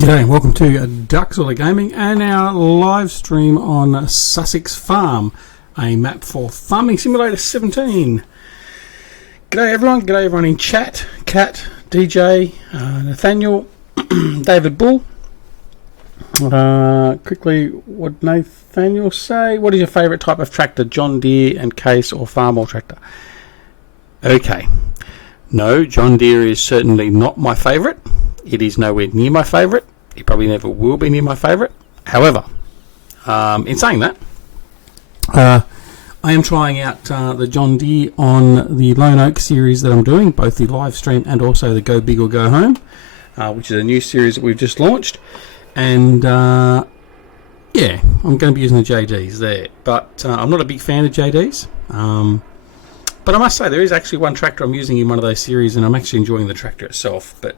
G'day and welcome to DoughBoy Gaming and our live stream on Sussex Farm, a map for Farming Simulator 17. G'day everyone in chat, Kat, DJ, Nathaniel, David Bull. Quickly, what did Nathaniel say? What is your favourite type of tractor, John Deere and Case or Farmall tractor? Okay, no, John Deere is certainly not my favourite. It is nowhere near my favourite. It probably never will be near my favourite. However, in saying that, I am trying out the John Deere on the Lone Oak series that I'm doing, both the live stream and also the Go Big or Go Home, which is a new series that we've just launched. And yeah, I'm going to be using the JDs there. But I'm not a big fan of JDs. But I must say, there is actually one tractor I'm using in one of those series, and I'm actually enjoying the tractor itself. But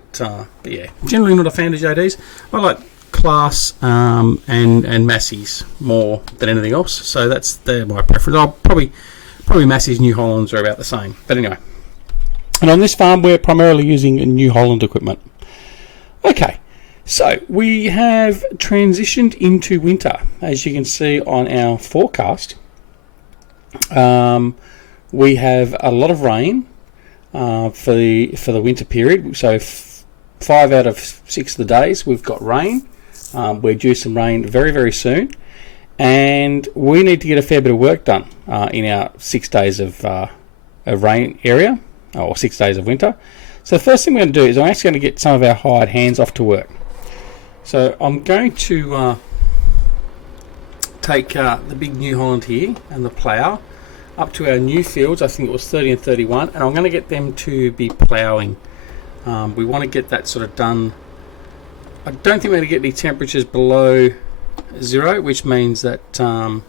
yeah, generally not a fan of JDs. I like Class and Massey's more than anything else. So they're my preference. I'll probably Massey's, New Hollands are about the same. But anyway, and on this farm we're primarily using New Holland equipment. Okay, so we have transitioned into winter, as you can see on our forecast. We have a lot of rain for the winter period. So 5 out of 6 of the days we've got rain. We're due some rain very, very soon, and we need to get a fair bit of work done in our 6 days of rain area, or 6 days of winter. So the first thing we're going to do is I'm actually going to get some of our hired hands off to work. So I'm going to take the big New Holland here and the plough up to our new fields. I think it was 30 and 31, and I'm going to get them to be ploughing. We want to get that sort of done. I don't think we're going to get any temperatures below 0, which means that did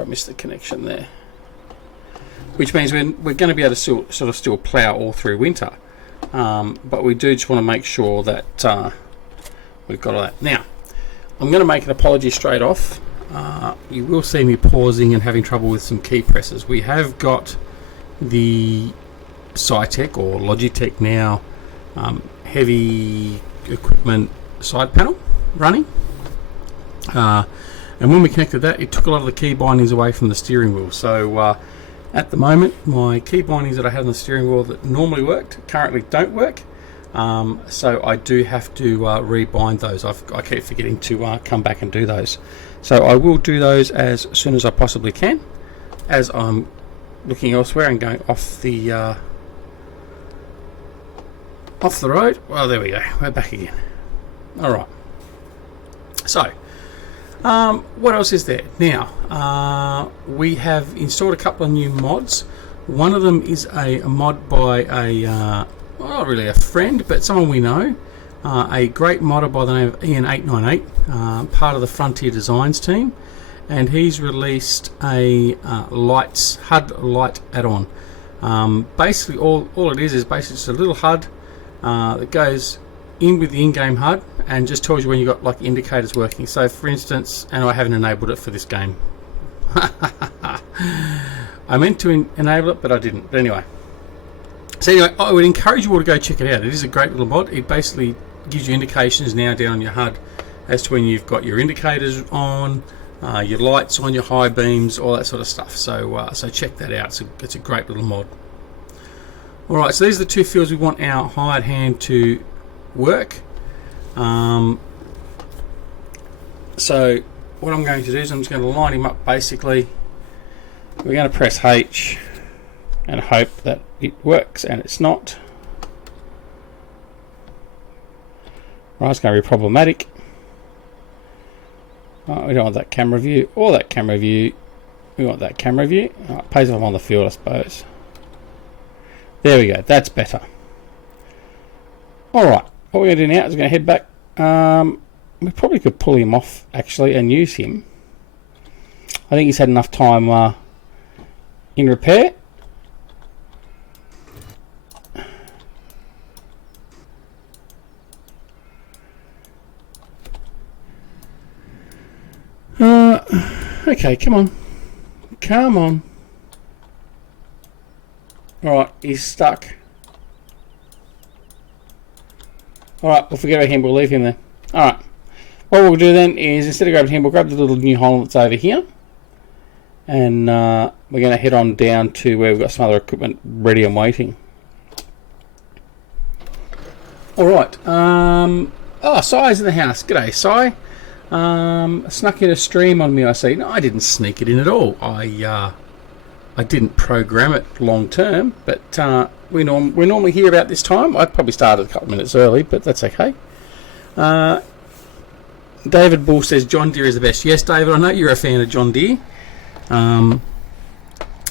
I miss the connection there? Which means we're going to be able to still plough all through winter, but we do just want to make sure that we've got all that. Now I'm going to make an apology straight off. You will see me pausing and having trouble with some key presses. We have got the Cytec or Logitech now heavy equipment side panel running, and when we connected that, it took a lot of the key bindings away from the steering wheel. So at the moment my key bindings that I had on the steering wheel that normally worked currently don't work. So I do have to rebind those. I keep forgetting to come back and do those. So I will do those as soon as I possibly can, as I'm looking elsewhere and going off the road. Well, there we go. We're back again. All right. So what else is there? Now we have installed a couple of new mods. One of them is a mod by well, not really a friend, but someone we know, a great modder by the name of Ian898, part of the Frontier Designs team, and he's released a HUD light add-on. Basically all it is basically just a little HUD that goes in with the in-game HUD and just tells you when you've got like indicators working. So for instance, and I haven't enabled it for this game. I meant to enable it, but I didn't. But anyway. So anyway, I would encourage you all to go check it out. It is a great little mod. It basically gives you indications now down on your HUD as to when you've got your indicators on, your lights on, your high beams, all that sort of stuff. So so check that out. It's a great little mod. Alright, so these are the 2 fields we want our hired hand to work. So what I'm going to do is I'm just going to line him up basically. We're going to press H and hope that it works, and it's not. Right, it's going to be problematic. Right, we don't want that camera view or that camera view. We want that camera view. Right, pays off on the field, I suppose. There we go, that's better. Alright, what we're going to do now is we're going to head back. We probably could pull him off actually and use him. I think he's had enough time in repair. Okay, come on. Alright, he's stuck. Alright, we'll forget about him, we'll leave him there. Alright, what we'll do then is, instead of grabbing him, we'll grab the little new hole that's over here. And we're going to head on down to where we've got some other equipment ready and waiting. Alright, Si's in the house. G'day, Si. Snuck in a stream on me, I see. No, I didn't sneak it in at all. I didn't program it long term, but we're normally here about this time. I probably started a couple of minutes early, but that's okay. David Bull says John Deere is the best. Yes, David, I know you're a fan of John Deere. And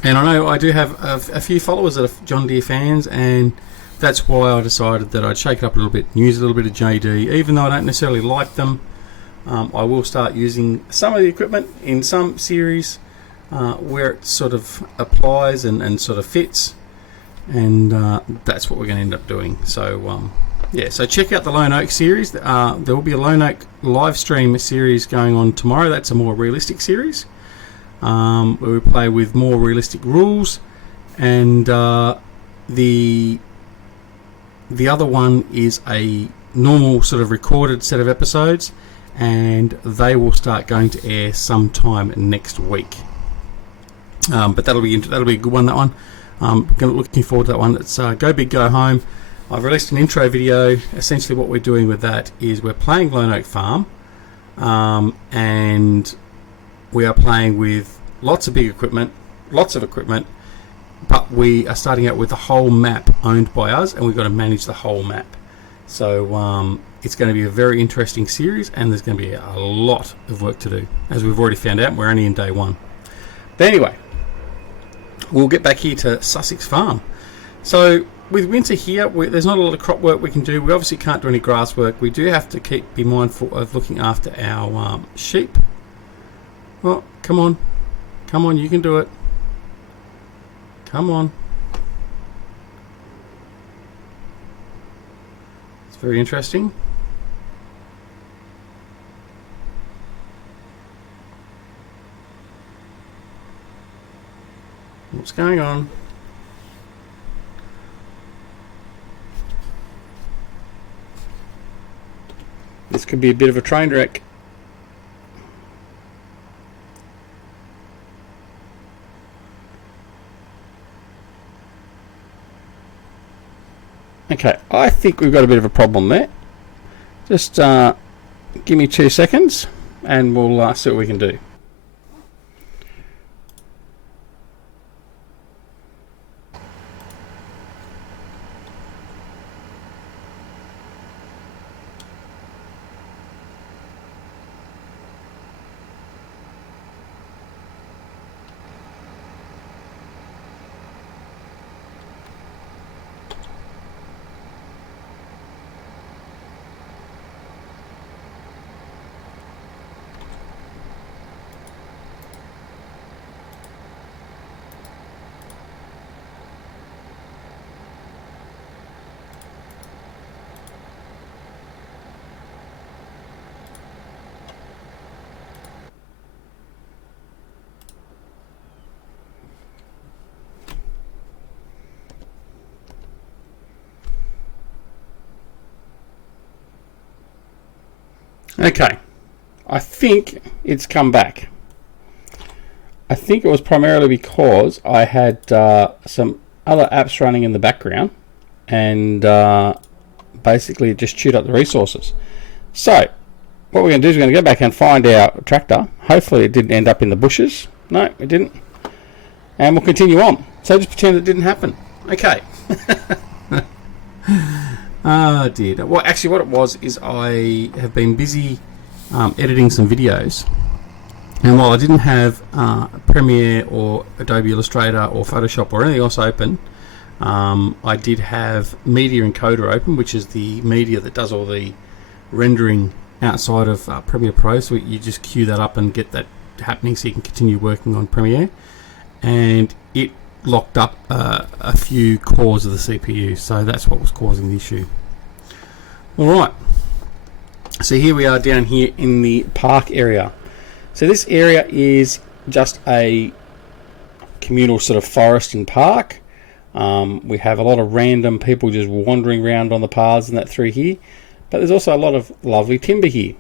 I know I do have a few followers that are John Deere fans, and that's why I decided that I'd shake it up a little bit, use a little bit of JD. Even though I don't necessarily like them, I will start using some of the equipment in some series where it sort of applies and sort of fits, and that's what we're going to end up doing. So yeah, so check out the Lone Oak series. There will be a Lone Oak live stream series going on tomorrow. That's a more realistic series where we play with more realistic rules, and the other one is a normal sort of recorded set of episodes, and they will start going to air sometime next week. But that'll be a good one. That one, looking forward to that one. It's Go Big Go Home. I've released an intro video. Essentially, what we're doing with that is we're playing Lone Oak Farm, and we are playing with lots of big equipment, lots of equipment, but we are starting out with the whole map owned by us, and we've got to manage the whole map. So it's going to be a very interesting series, and there's going to be a lot of work to do, as we've already found out. We're only in day one. But anyway, we'll get back here to Sussex Farm. So with winter here, there's not a lot of crop work we can do. We obviously can't do any grass work. We do have to be mindful of looking after our sheep. Well, come on, you can do it. Come on. It's very interesting. What's going on? This could be a bit of a train wreck. Okay, I think we've got a bit of a problem there. Just give me 2 seconds and we'll see what we can do. Okay, I think it's come back. I think it was primarily because I had some other apps running in the background, and basically it just chewed up the resources. So what we're going to do is we're going to go back and find our tractor. Hopefully it didn't end up in the bushes. No, it didn't. And we'll continue on. So just pretend it didn't happen. Okay. Oh dear. Well, actually what it was is I have been busy editing some videos, and while I didn't have Premiere or Adobe Illustrator or Photoshop or anything else open, I did have Media Encoder open, which is the media that does all the rendering outside of Premiere Pro, so you just queue that up and get that happening so you can continue working on Premiere, and it locked up a few cores of the CPU, so that's what was causing the issue. Alright, so here we are down here in the park area. So this area is just a communal sort of forest and park. We have a lot of random people just wandering around on the paths and that through here, but there's also a lot of lovely timber here.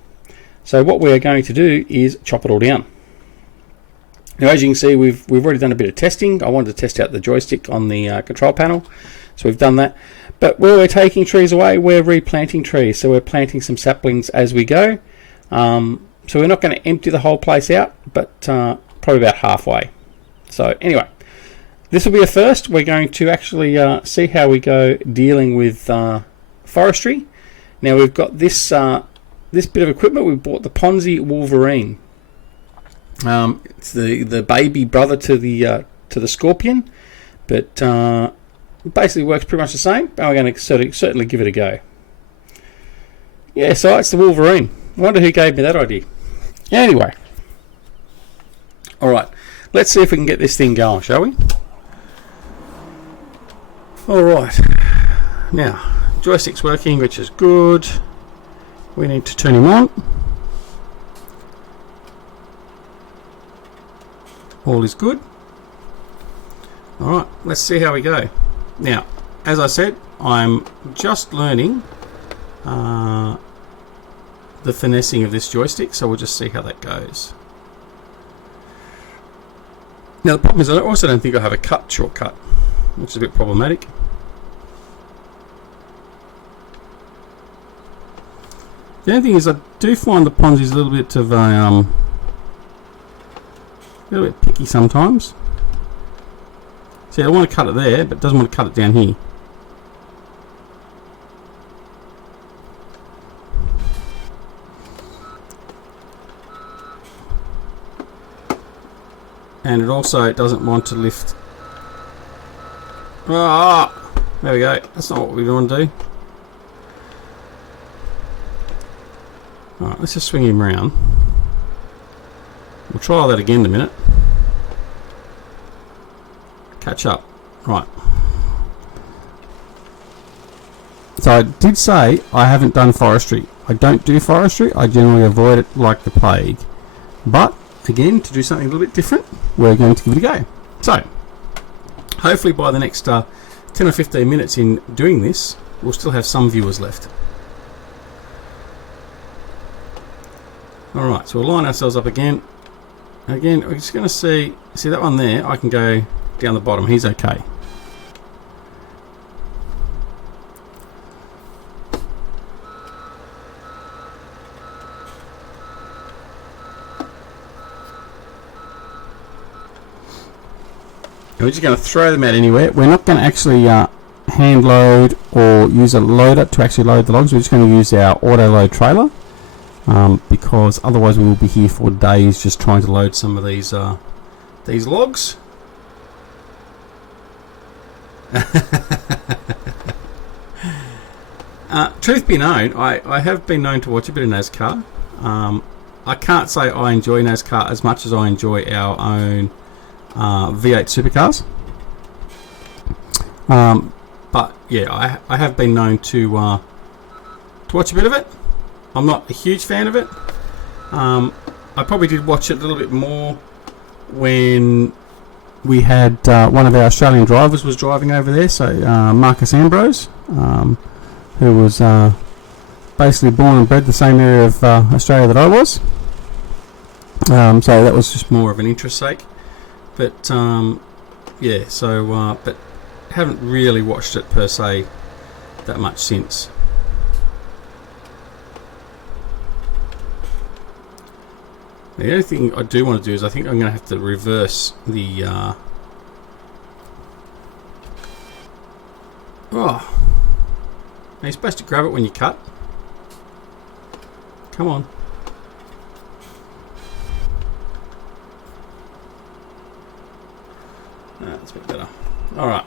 So what we're going to do is chop it all down. Now, as you can see, we've already done a bit of testing. I wanted to test out the joystick on the control panel, so we've done that. But where we're taking trees away, we're replanting trees. So we're planting some saplings as we go. So we're not going to empty the whole place out, but probably about halfway. So anyway, this will be a first. We're going to actually see how we go dealing with forestry. Now we've got this this bit of equipment. We bought the Ponzi Wolverine. It's the baby brother to the Scorpion, but basically works pretty much the same. And we're going to certainly give it a go. Yeah, so it's the Wolverine. I wonder who gave me that idea. Anyway, all right, let's see if we can get this thing going, shall we? All right, now joystick's working, which is good. We need to turn him on. All is good. Alright, let's see how we go. Now, as I said, I'm just learning the finessing of this joystick, so we'll just see how that goes. Now, the problem is I also don't think I have a cut shortcut, which is a bit problematic. The only thing is I do find the Ponzi's a little bit of a little bit picky sometimes. See, I want to cut it there, but it doesn't want to cut it down here. And it also doesn't want to lift. Ah, there we go. That's not what we want to do. Alright, let's just swing him around. We'll try that again in a minute. Catch up. Right. So I did say I haven't done forestry. I don't do forestry. I generally avoid it like the plague. But, again, to do something a little bit different, we're going to give it a go. So, hopefully by the next 10 or 15 minutes in doing this, we'll still have some viewers left. Alright, so we'll line ourselves up again. Again, we're just going to see that one there. I can go down the bottom. He's okay. We're just going to throw them out anywhere. We're not going to actually hand load or use a loader to actually load the logs. We're just going to use our auto load trailer. Because otherwise we will be here for days just trying to load some of these logs. Truth be known, I have been known to watch a bit of NASCAR. I can't say I enjoy NASCAR as much as I enjoy our own V8 supercars. But yeah, I have been known to watch a bit of it. I'm not a huge fan of it. I probably did watch it a little bit more when we had one of our Australian drivers was driving over there, so Marcus Ambrose, who was basically born and bred the same area of Australia that I was. So that was just more of an interest sake. But yeah, so but haven't really watched it per se that much since. The only thing I do want to do is I think I'm going to have to reverse the oh, are you supposed to grab it when you cut? Come on. That's a bit better. Alright.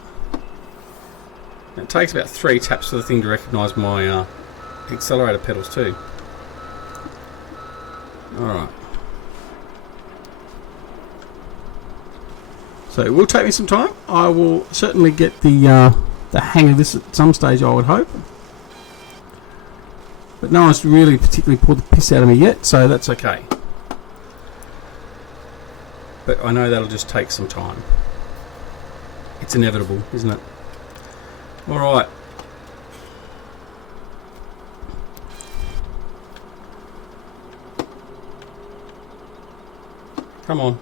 It takes about 3 taps for the thing to recognise my accelerator pedals too. Alright. So it will take me some time. I will certainly get the hang of this at some stage, I would hope. But no one's really particularly pulled the piss out of me yet, so that's okay. But I know that'll just take some time. It's inevitable, isn't it? Alright. Come on.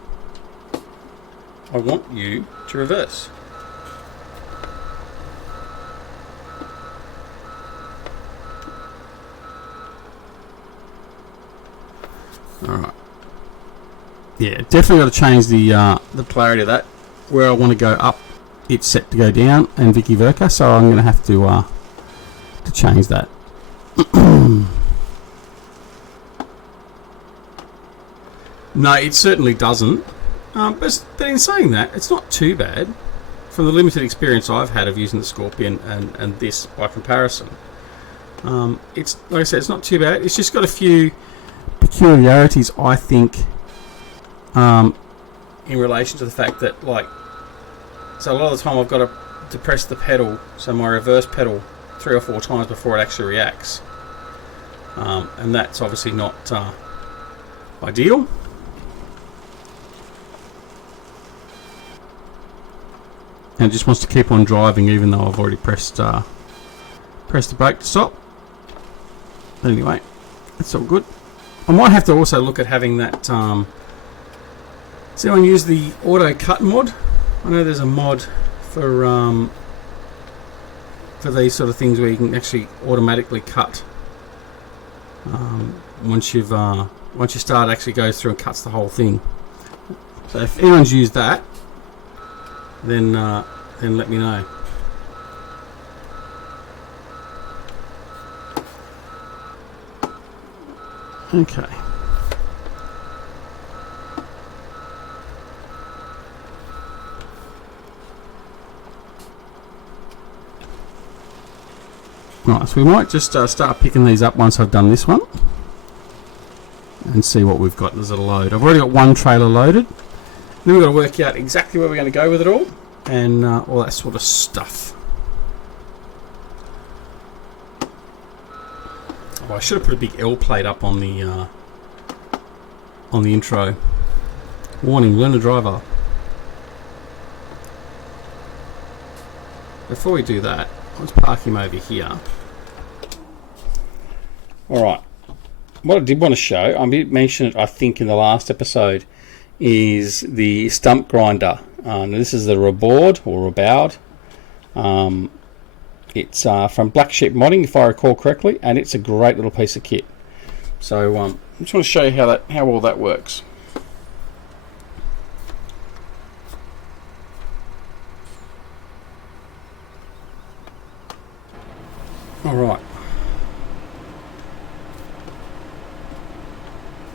I want you to reverse. Alright. Yeah, definitely got to change the polarity of that. Where I want to go up, it's set to go down, and Vicky Verka, so I'm going to have to change that. No, it certainly doesn't. But in saying that, it's not too bad from the limited experience I've had of using the Scorpion and this by comparison. It's like I said, it's not too bad. It's just got a few peculiarities, I think, in relation to the fact that, like, so a lot of the time I've got to depress the pedal, so my reverse pedal, 3 or 4 times before it actually reacts, and that's obviously not ideal. And it just wants to keep on driving even though I've already pressed the brake to stop. Anyway, that's all good. I might have to also look at having that. Does anyone use the auto cut mod? I know there's a mod for these sort of things where you can actually automatically cut once you start. It actually goes through and cuts the whole thing. So if anyone's used that, then let me know. Okay. Right, so we might just start picking these up once I've done this one and see what we've got as a load. I've already got one trailer loaded. Then we've got to work out exactly where we're going to go with it all and all that sort of stuff. Oh, I should have put a big L plate up on the intro. Warning, learner driver. Before we do that, let's park him over here. Alright, what I did want to show, I did mention it I think in the last episode, is the stump grinder. This is the Rabaud or Rabaud. It's from Black Sheep Modding, if I recall correctly, and it's a great little piece of kit. So I just want to show you how all that works. All right.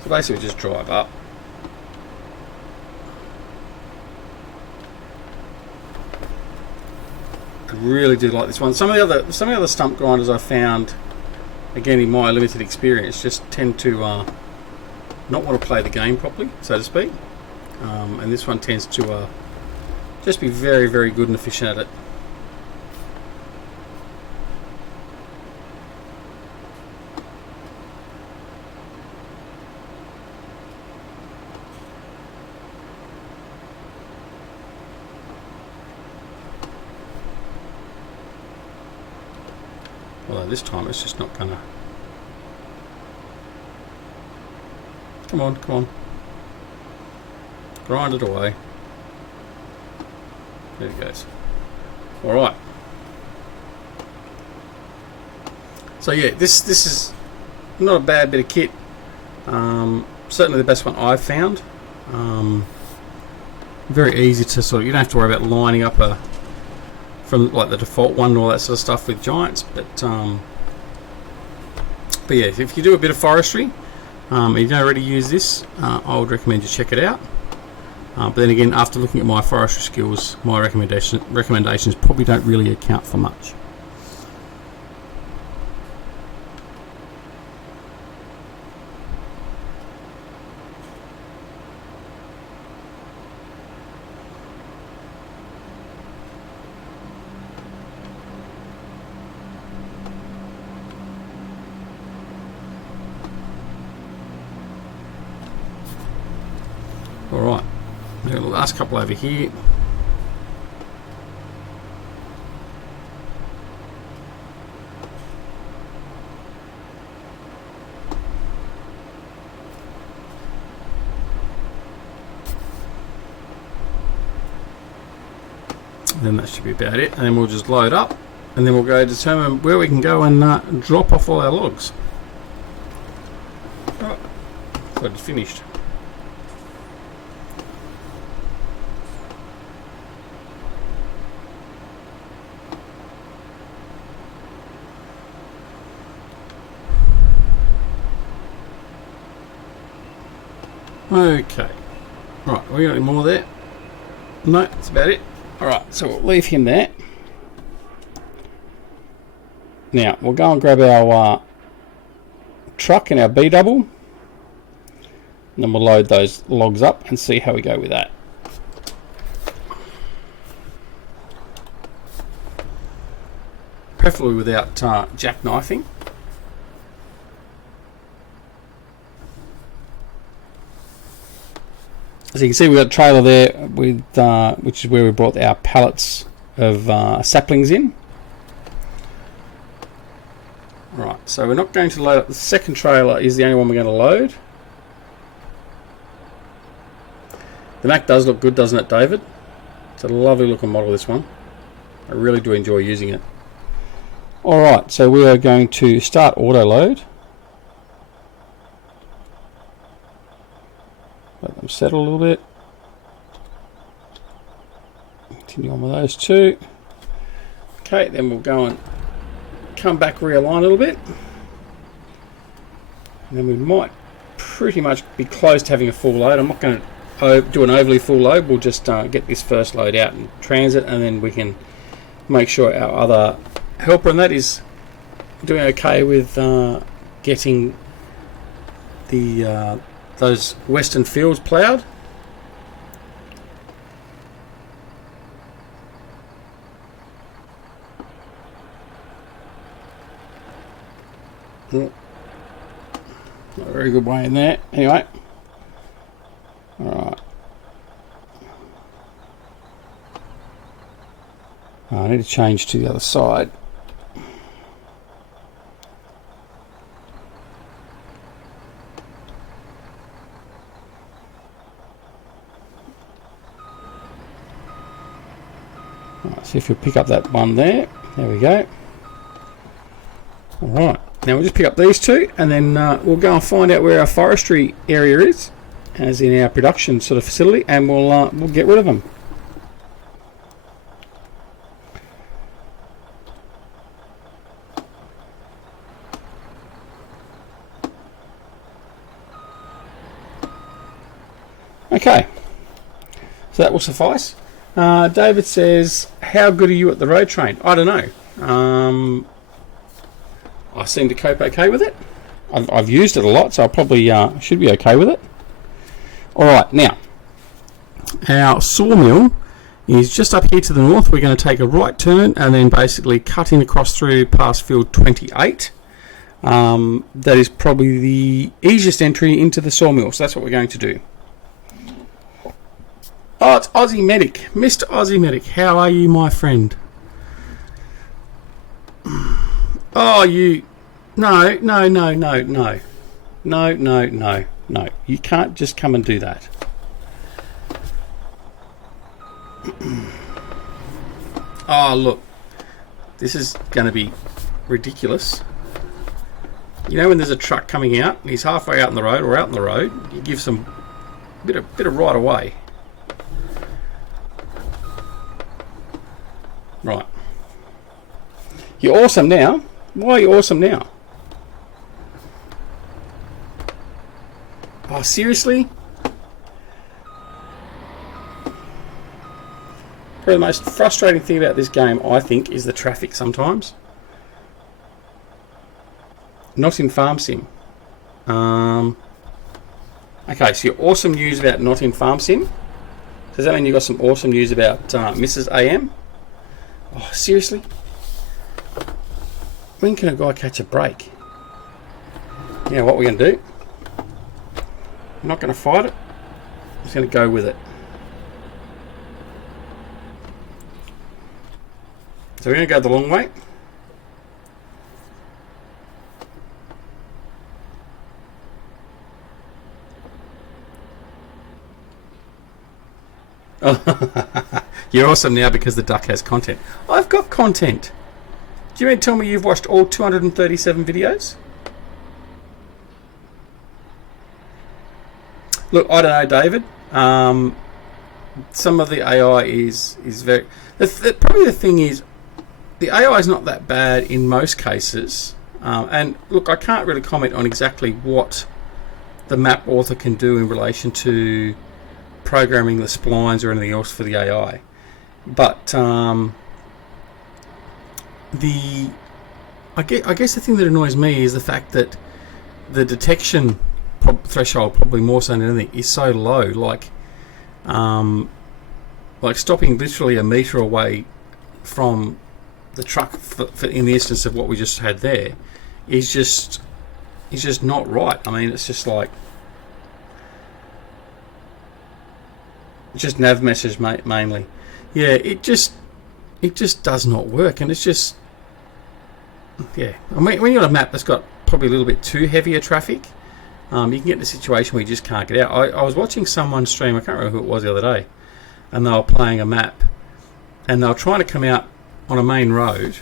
So basically, just drive up. I really do like this one. Some of the other stump grinders I found, again in my limited experience, just tend to not want to play the game properly, so to speak. And this one tends to just be very, very good and efficient at it. Although this time it's just not gonna. Come on, come on. Grind it away. There it goes. Alright. So yeah, this is not a bad bit of kit. Certainly the best one I've found. Very easy to sort of, you don't have to worry about lining up from like the default one and all that sort of stuff with giants, but yeah, if you do a bit of forestry and you don't already use this, I would recommend you check it out. But then again, after looking at my forestry skills, my recommendations probably don't really account for much. Alright, the last couple over here. And then that should be about it. And then we'll just load up, and then we'll go determine where we can go and drop off all our logs. Oh, so it's finished. Okay. Right, we got any more there? No, that's about it. Alright, so we'll leave him there. Now, we'll go and grab our truck and our B-double. And then we'll load those logs up and see how we go with that. Preferably without jackknifing. As you can see, we've got a trailer there with which is where we brought our pallets of saplings in. Right, so we're not going to load up. The second trailer is the only one we're going to load. The Mac does look good, doesn't it, David? It's a lovely looking model, this one. I really do enjoy using it. Alright, so we are going to start auto load. Let them settle a little bit. Continue on with those two. Okay, then we'll go and come back, realign a little bit. And then we might pretty much be close to having a full load. I'm not going to do an overly full load. We'll just get this first load out and transit, and then we can make sure our other helper and that is doing okay with getting the those western fields ploughed. Not a very good way in there. Anyway, alright. I need to change to the other side. Right, see if we pick up that one there. There we go. Alright, now we'll just pick up these two, and then we'll go and find out where our forestry area is, as in our production sort of facility, and we'll get rid of them. Okay, so that will suffice. David says, how good are you at the road train? I don't know. I seem to cope okay with it. I've used it a lot, so I probably should be okay with it. Alright, now, our sawmill is just up here to the north. We're going to take a right turn and then basically cut in across through past field 28. That is probably the easiest entry into the sawmill, so that's what we're going to do. Oh, it's Aussie Medic. Mr. Aussie Medic, how are you, my friend? Oh, you... No. You can't just come and do that. Oh, look. This is going to be ridiculous. You know when there's a truck coming out, and he's halfway out on the road, or out on the road, you give some bit of right away. Right. You're awesome now. Why are you awesome now? Oh, seriously? Probably the most frustrating thing about this game, I think, is the traffic sometimes. Not in Farm Sim. Okay, so your awesome news about not in Farm Sim. Does that mean you got some awesome news about Mrs. AM? Oh, seriously? When can a guy catch a break? You know what we're going to do? I'm not going to fight it. I'm just going to go with it. So we're going to go the long way. You're awesome now because the duck has content. I've got content. Do you mean to tell me you've watched all 237 videos? Look, I don't know, David. Some of the AI is very... probably the thing is, the AI is not that bad in most cases. And look, I can't really comment on exactly what the map author can do in relation to programming the splines or anything else for the AI. But I guess the thing that annoys me is the fact that the detection threshold, probably more so than anything, is so low. Like stopping literally a metre away from the truck, for in the instance of what we just had there, is just not right. I mean, it's just like nav message mainly. Yeah, it just does not work, and it's just, yeah. I mean, when you've got a map that's got probably a little bit too heavier traffic, you can get in a situation where you just can't get out. I was watching someone stream, I can't remember who it was the other day, and they were playing a map, and they were trying to come out on a main road,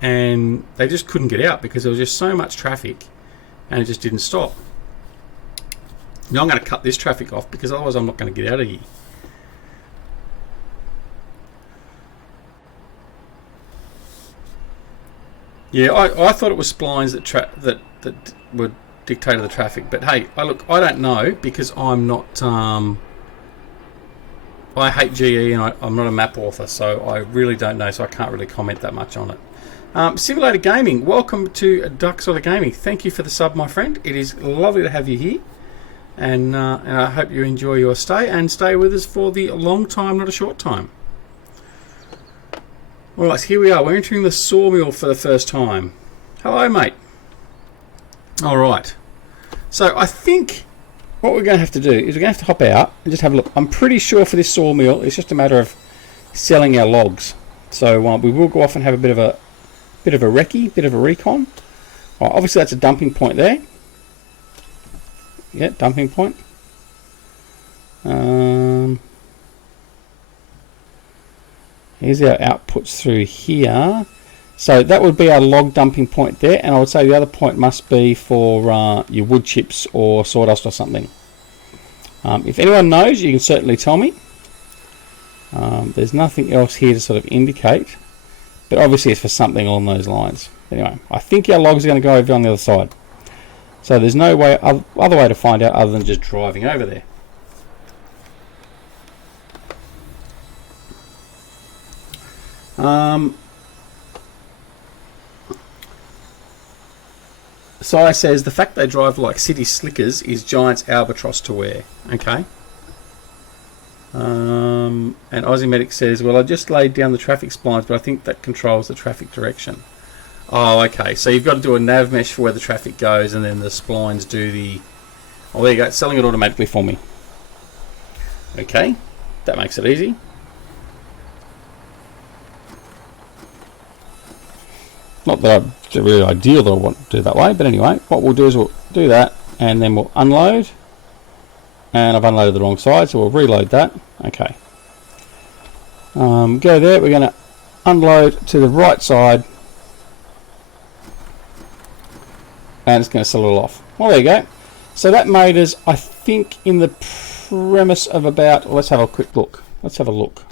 and they just couldn't get out because there was just so much traffic, and it just didn't stop. Now I'm going to cut this traffic off because otherwise I'm not going to get out of here. Yeah, I thought it was splines that would dictate the traffic, but hey, I don't know because I'm not. I hate GE and I'm not a map author, so I really don't know, so I can't really comment that much on it. Simulator Gaming, welcome to Duck Gaming. Thank you for the sub, my friend. It is lovely to have you here, and I hope you enjoy your stay and stay with us for the long time, not a short time. Alright, here we are. We're entering the sawmill for the first time. Hello, mate. Alright. So I think what we're going to have to do is we're going to have to hop out and just have a look. I'm pretty sure for this sawmill, it's just a matter of selling our logs. So we will go off and have a bit of a recce, bit of a recon. Right, obviously that's a dumping point there. Yeah, dumping point. Here's our outputs through here. So that would be our log dumping point there, and I would say the other point must be for your wood chips or sawdust or something. If anyone knows, you can certainly tell me. There's nothing else here to sort of indicate, but obviously it's for something along those lines. Anyway, I think our logs are going to go over on the other side. So there's no way, other way to find out other than just driving over there. Si says the fact they drive like city slickers is Giant's albatross to wear. Okay. And Aussie Medic says, well, I just laid down the traffic splines, but I think that controls the traffic direction. Oh, okay. So you've got to do a nav mesh for where the traffic goes, and then the splines do the... Oh, there you go. It's selling it automatically for me. Okay. That makes it easy. Not that it's really ideal that I want to do that way, but anyway, what we'll do is we'll do that, and then we'll unload. And I've unloaded the wrong side, so we'll reload that. Okay. Go there. We're going to unload to the right side, and it's going to sell it all off. Well, there you go. So that made us, I think, in the premise of about... Well, let's have a quick look. Let's have a look.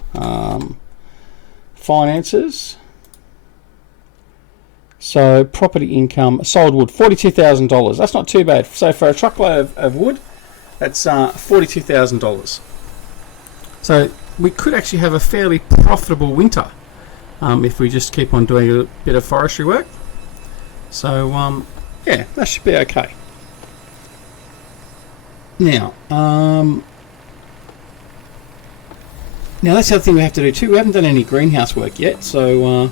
Finances. So property income, sold wood, $42,000. That's not too bad. So for a truckload of wood, that's $42,000. So we could actually have a fairly profitable winter if we just keep on doing a bit of forestry work. So yeah, that should be okay. Now, now that's the other thing we have to do too. We haven't done any greenhouse work yet, so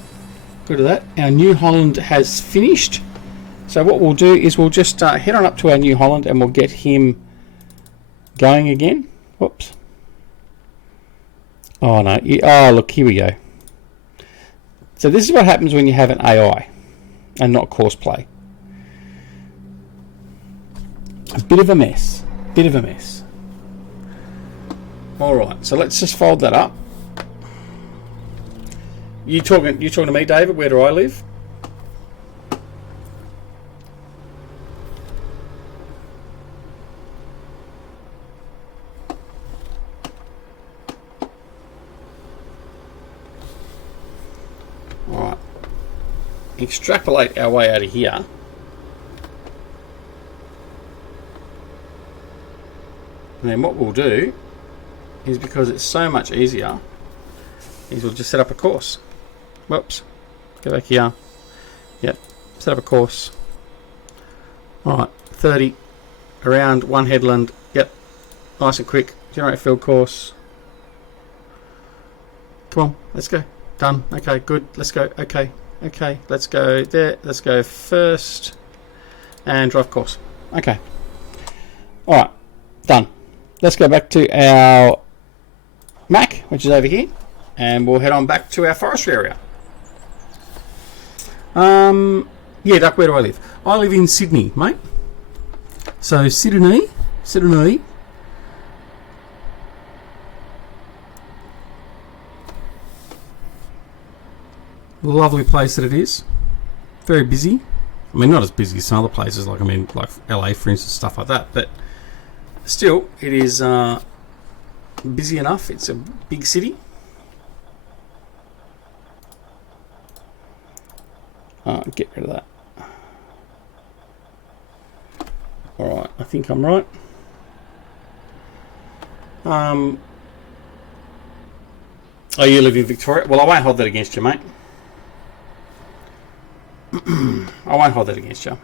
good at that. Our New Holland has finished. So what we'll do is we'll just head on up to our New Holland and we'll get him going again. Whoops. Oh no. Oh look, here we go. So this is what happens when you have an AI and not courseplay. A bit of a mess. Bit of a mess. Alright, so let's just fold that up. You talking to me, David? Where do I live? Alright. Extrapolate our way out of here. And then what we'll do is, because it's so much easier, is we'll just set up a course. Whoops. Go back here. Yep. Set up a course. Alright. 30 around one headland. Yep. Nice and quick. Generate field course. Come on. Let's go. Done. Okay. Good. Let's go. Okay. Okay. Let's go there. Let's go first. And drive course. Okay. Alright. Done. Let's go back to our Mac, which is over here. And we'll head on back to our forestry area. Yeah, Duck, where do I live? I live in Sydney, mate. So Sydney. Lovely place that it is. Very busy. I mean, not as busy as some other places, like LA, for instance, stuff like that. But still, it is busy enough. It's a big city. Get rid of that. Alright, I think I'm right. Oh, you live in Victoria? Well, I won't hold that against you, mate. I won't hold that against you.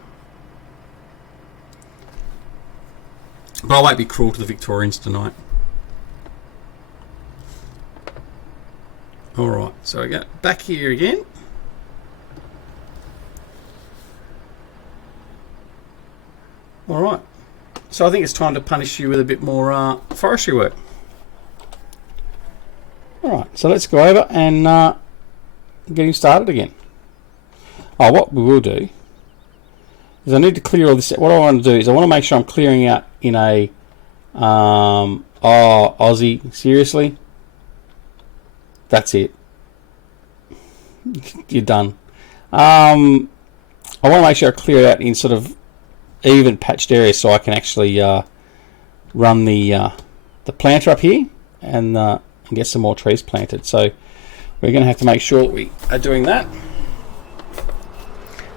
But I won't be cruel to the Victorians tonight. Alright, so I get back here again. Alright, so I think it's time to punish you with a bit more forestry work. Alright, so let's go over and get him started again. Oh, what we will do is I need to clear all this. What I want to do is I want to make sure I'm clearing out in a oh, Aussie, seriously? That's it. You're done. I want to make sure I clear it out in sort of even patched areas so I can actually run the planter up here and get some more trees planted. So we're going to have to make sure that we are doing that.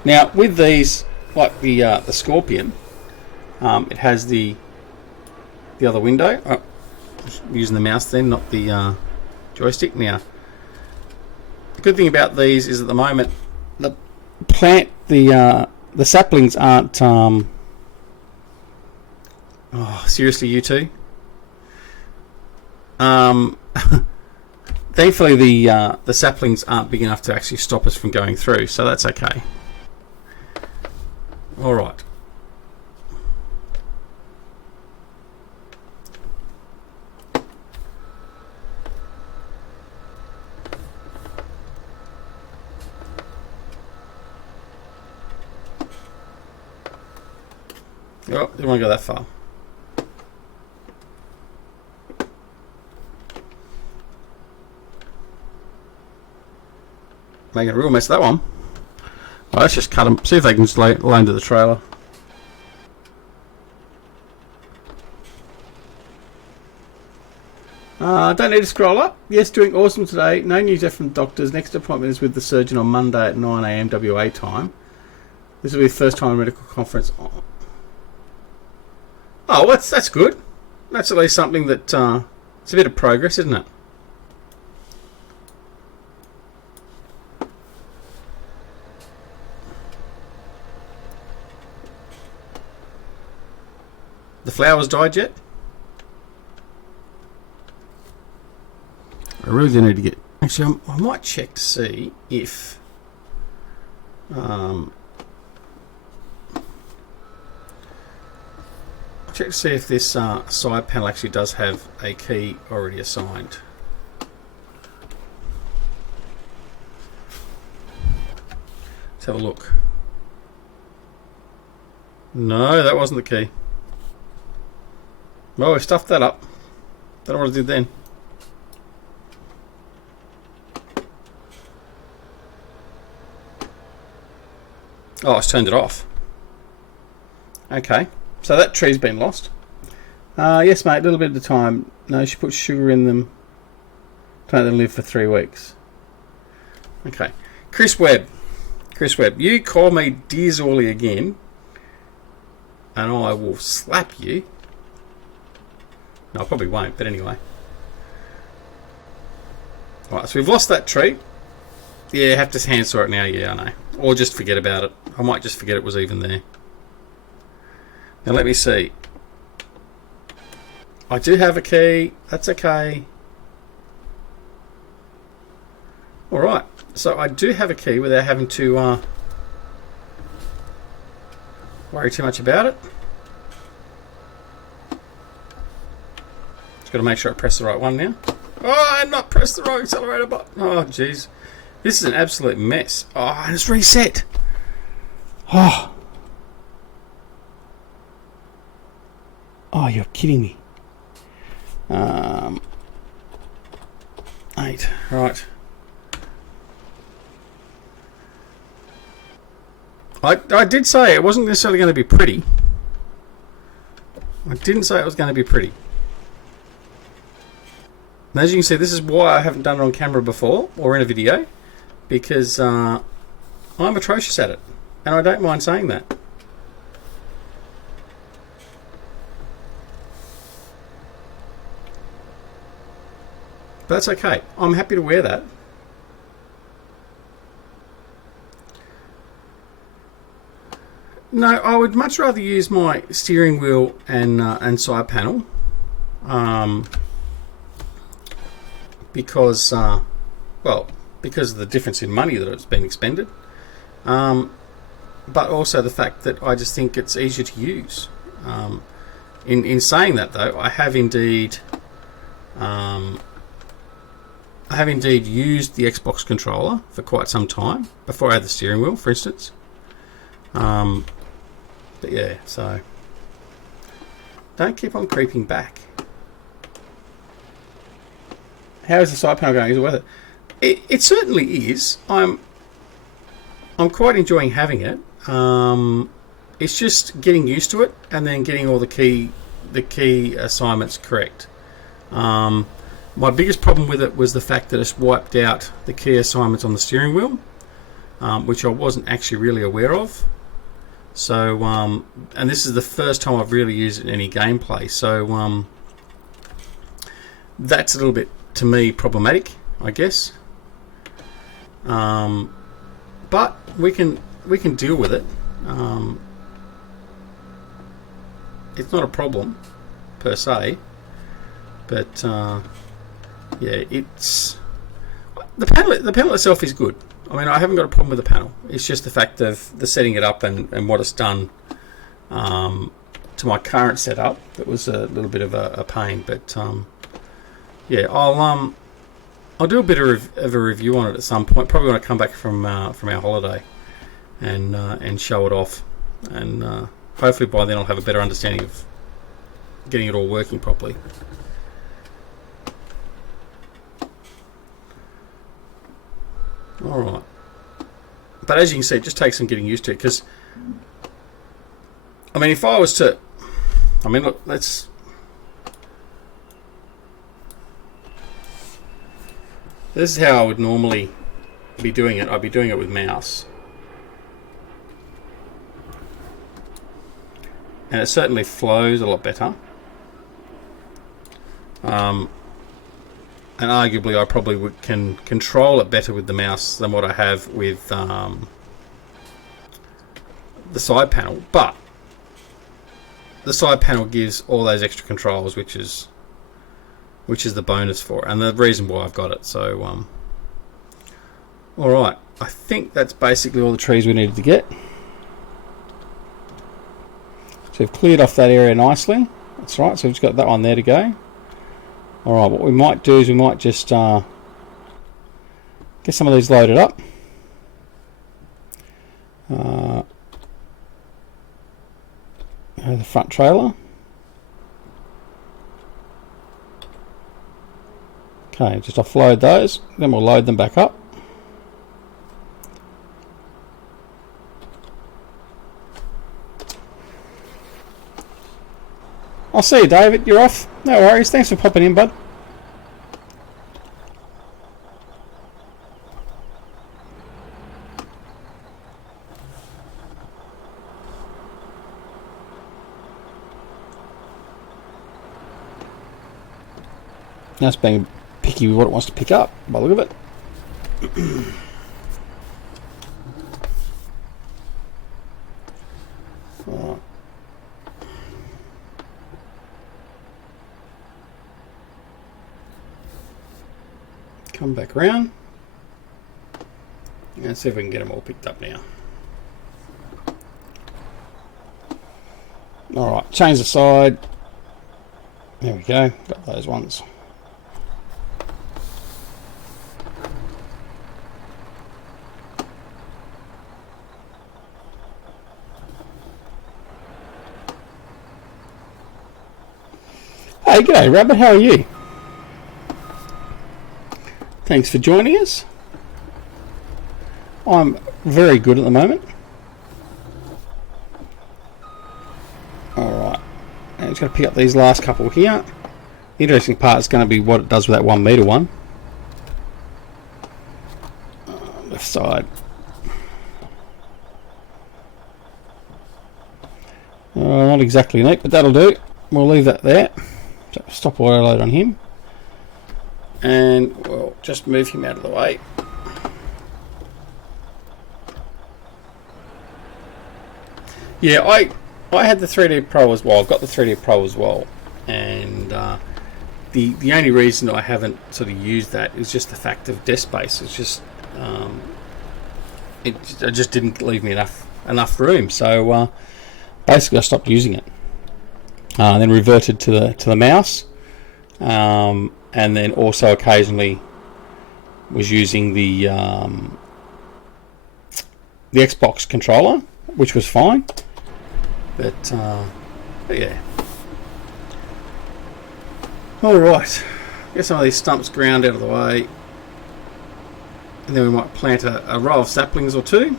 Now with these, like the Scorpion, it has the other window. Oh, using the mouse then, not the joystick. Now the good thing about these is at the moment the saplings aren't oh, seriously, you two? Thankfully the saplings aren't big enough to actually stop us from going through, so that's okay. Alright. Oh, didn't want to go that far. Making a real mess of that one. Well, let's just cut them. See if they can just loan to the trailer. Don't need to scroll up. Yes, doing awesome today. No news yet from doctors. Next appointment is with the surgeon on Monday at 9 AM WA time. This will be the first time medical conference. Oh, well, that's good. That's at least something that it's a bit of progress, isn't it? The flowers died yet? I really do need to get... Actually, I might check to see if... check to see if this side panel actually does have a key already assigned. Let's have a look. No, that wasn't the key. Well, we stuffed that up. Don't know what I did then. Oh, it's turned it off. Okay, so that tree's been lost. Yes, mate, a little bit at a time. No, she puts sugar in them to make them live for 3 weeks. Okay. Chris Webb, you call me Dear Zorley again, and I will slap you. No, I probably won't, but anyway. Alright, so we've lost that tree. Yeah, have to hand saw it now, yeah, I know. Or just forget about it. I might just forget it was even there. Now let me see. I do have a key. That's okay. Alright, so I do have a key without having to worry too much about it. Just got to make sure I press the right one now. Oh, I not pressed the wrong accelerator button. Oh, jeez. This is an absolute mess. Oh, and it's reset. Oh. Oh, you're kidding me. 8. Right. I did say it wasn't necessarily going to be pretty. I didn't say it was going to be pretty. And as you can see, this is why I haven't done it on camera before or in a video, because I'm atrocious at it, and I don't mind saying that. But that's okay. I'm happy to wear that. No, I would much rather use my steering wheel and side panel, because because of the difference in money that it's been expended, but also the fact that I just think it's easier to use. In saying that, though, I have indeed used the Xbox controller for quite some time before I had the steering wheel, for instance. But yeah, so don't keep on creeping back. How is the side panel going? Is it worth it? It certainly is. I'm quite enjoying having it. It's just getting used to it and then getting all the key assignments correct. My biggest problem with it was the fact that it's wiped out the key assignments on the steering wheel, which I wasn't actually really aware of. So, and this is the first time I've really used it in any gameplay. So, that's a little bit, to me, problematic, I guess. But we can deal with it. It's not a problem per se, but yeah, it's the panel itself is good. I mean, I haven't got a problem with the panel. It's just the fact of the setting it up and what it's done to my current setup that was a little bit of a pain. But yeah, I'll do a bit of a review on it at some point. Probably when I come back from our holiday and show it off, and hopefully by then I'll have a better understanding of getting it all working properly. Alright, but as you can see, it just takes some getting used to it, because I mean, if I was to, I mean, look, this is how I would normally be doing it. I'd be doing it with mouse, and it certainly flows a lot better. And arguably I probably can control it better with the mouse than what I have with the side panel. But the side panel gives all those extra controls, which is the bonus for it, and the reason why I've got it. So alright, I think that's basically all the trees we needed to get. So we've cleared off that area nicely. That's right, so we've just got that one there to go. Alright, what we might do is we might just get some of these loaded up. The front trailer. Okay, just offload those, then we'll load them back up. I'll see you, David. You're off. No worries. Thanks for popping in, bud. Now it's being picky with what it wants to pick up, by the look of it. Right. Come back around and see if we can get them all picked up now. Alright, change the side. There we go, got those ones. Hey, g'day Rabbit, how are you? Thanks for joining us. I'm very good at the moment. Alright, I'm just going to pick up these last couple here. The interesting part is going to be what it does with that 1 metre one. Left side. Not exactly neat, but that'll do. We'll leave that there. Stop auto load on him, and we'll just move him out of the way. Yeah, I had the 3D Pro as well. I've got the 3D Pro as well, and the only reason I haven't sort of used that is just the fact of desk space. It's just it just didn't leave me enough room, so basically I stopped using it. Then reverted to the mouse, and then also occasionally was using the Xbox controller, which was fine. But yeah. All right, get some of these stumps ground out of the way, and then we might plant a row of saplings or two.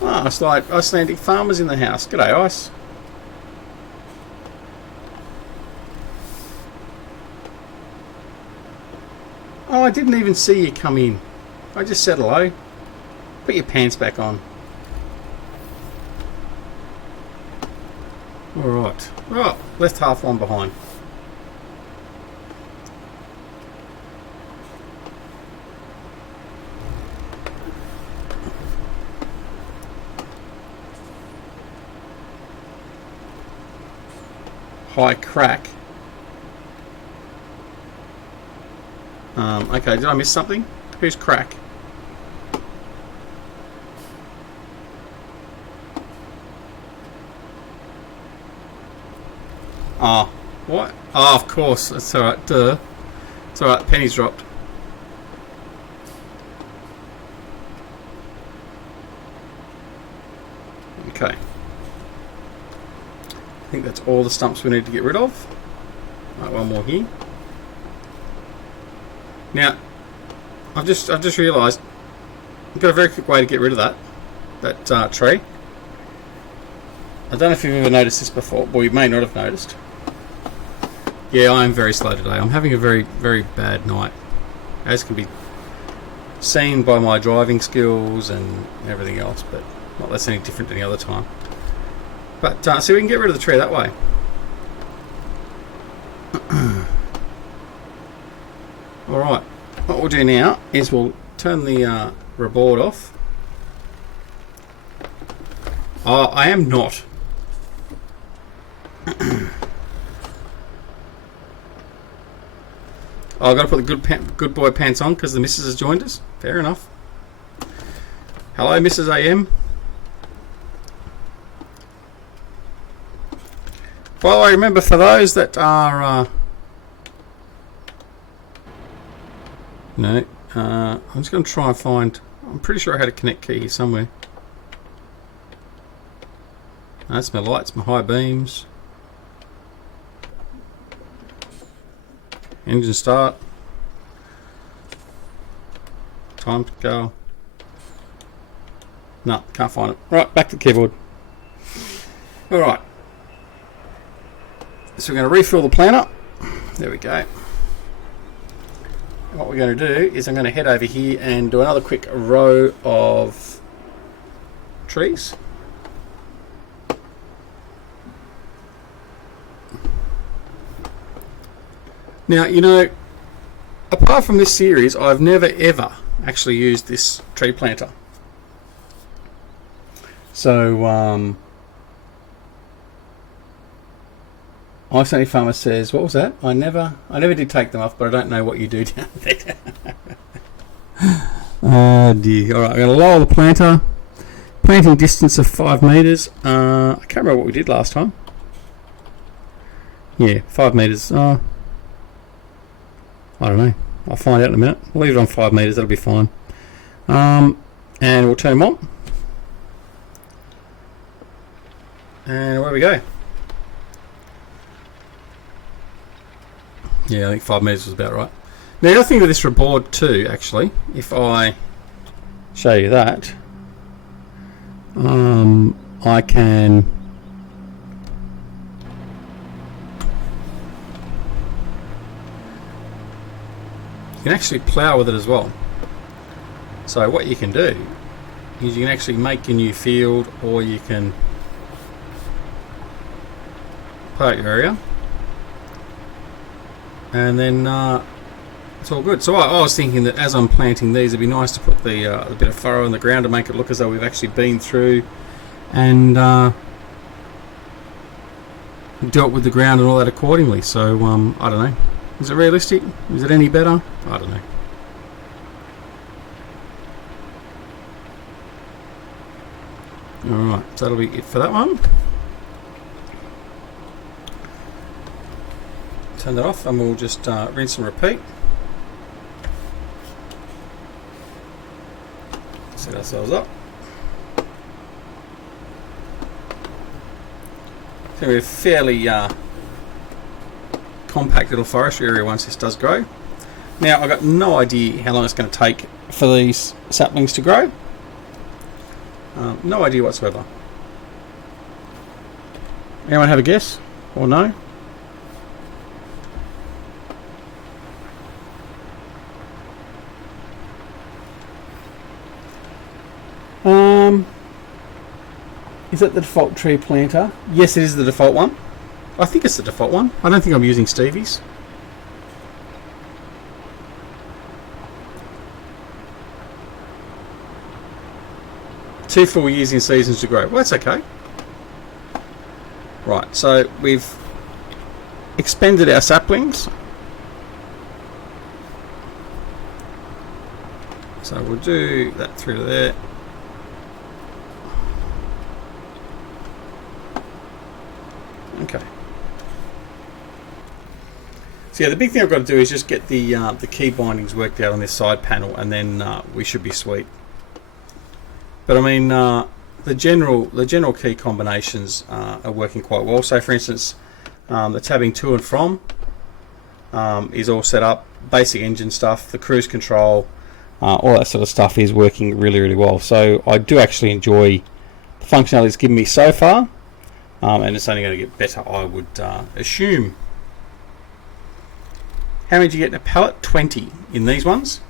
It's like Icelandic Farmer's in the house. G'day, Ice. Oh, I didn't even see you come in. I just said hello. Put your pants back on. Alright. Right, left half one behind. High crack. Okay, did I miss something? Who's crack? Oh, what? Oh, of course. That's alright. Duh. It's alright. Penny's dropped. Okay. I think that's all the stumps we need to get rid of. Right, one more here. Now, I've just realised I've got a very quick way to get rid of that tree. I don't know if you've ever noticed this before. Well, you may not have noticed. Yeah, I am very slow today. I'm having a very, very bad night, as can be seen by my driving skills and everything else. But not that's any different than any other time. But so we can get rid of the tree that way. Alright, what we'll do now is we'll turn the reboard off. Oh, I am not. Oh, I've got to put the good boy pants on because the missus has joined us. Fair enough. Hello, Mrs. AM. By the way, remember for those that are... No, I'm just going to try and find... I'm pretty sure I had a connect key here somewhere. That's my lights, my high beams. Engine start. Time to go. No, can't find it. Right, back to the keyboard. Alright. So we're going to refill the planter. There we go. What we're going to do is I'm going to head over here and do another quick row of trees. Now, you know, apart from this series, I've never ever actually used this tree planter. So, Icelandic Farmer says, what was that? I never did take them off, but I don't know what you do down there. Oh dear. Alright, I'm going to lower the planter. Planting distance of 5 metres. I can't remember what we did last time. Yeah, 5 metres. I don't know. I'll find out in a minute. We'll leave it on 5 metres, that'll be fine. And we'll turn them on. And away we go. Yeah, I think 5 metres was about right. Now, the other thing with this board too, actually, if I show you that, I can actually plough with it as well. So what you can do is you can actually make a new field, or you can plough your area, and then it's all good. So I was thinking that as I'm planting these, it'd be nice to put the bit of furrow in the ground to make it look as though we've actually been through and dealt with the ground and all that accordingly. So I don't know. Is it realistic? Is it any better? I don't know. Alright, so that'll be it for that one. Turn that off and we'll just rinse and repeat. Set ourselves up. It's going to be a fairly compact little forestry area once this does grow. Now, I've got no idea how long it's going to take for these saplings to grow. No idea whatsoever. Anyone have a guess? Or no? Is that the default tree planter? Yes, it is the default one. I think it's the default one. I don't think I'm using Stevie's. Two full years in seasons to grow. Well, that's okay. Right, so we've expended our saplings. So we'll do that through to there. Okay. So yeah, the big thing I've got to do is just get the key bindings worked out on this side panel, and then we should be sweet. But I mean, the general key combinations are working quite well. So for instance, the tabbing to and from is all set up. Basic engine stuff, the cruise control, all that sort of stuff is working really, really well. So I do actually enjoy the functionality it's given me so far. And it's only going to get better, I would assume. How many did you get in a pallet? 20 in these ones.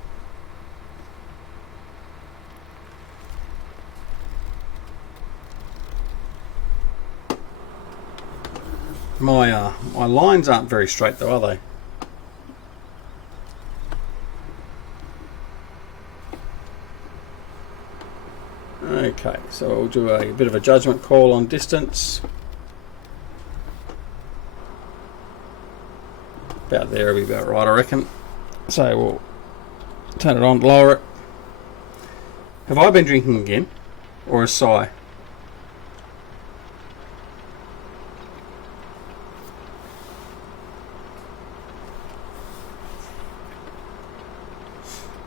My lines aren't very straight though, are they? Okay, so we'll do a bit of a judgment call on distance. About there will be about right, I reckon. So we'll turn it on, lower it. Have I been drinking again? Or a sigh?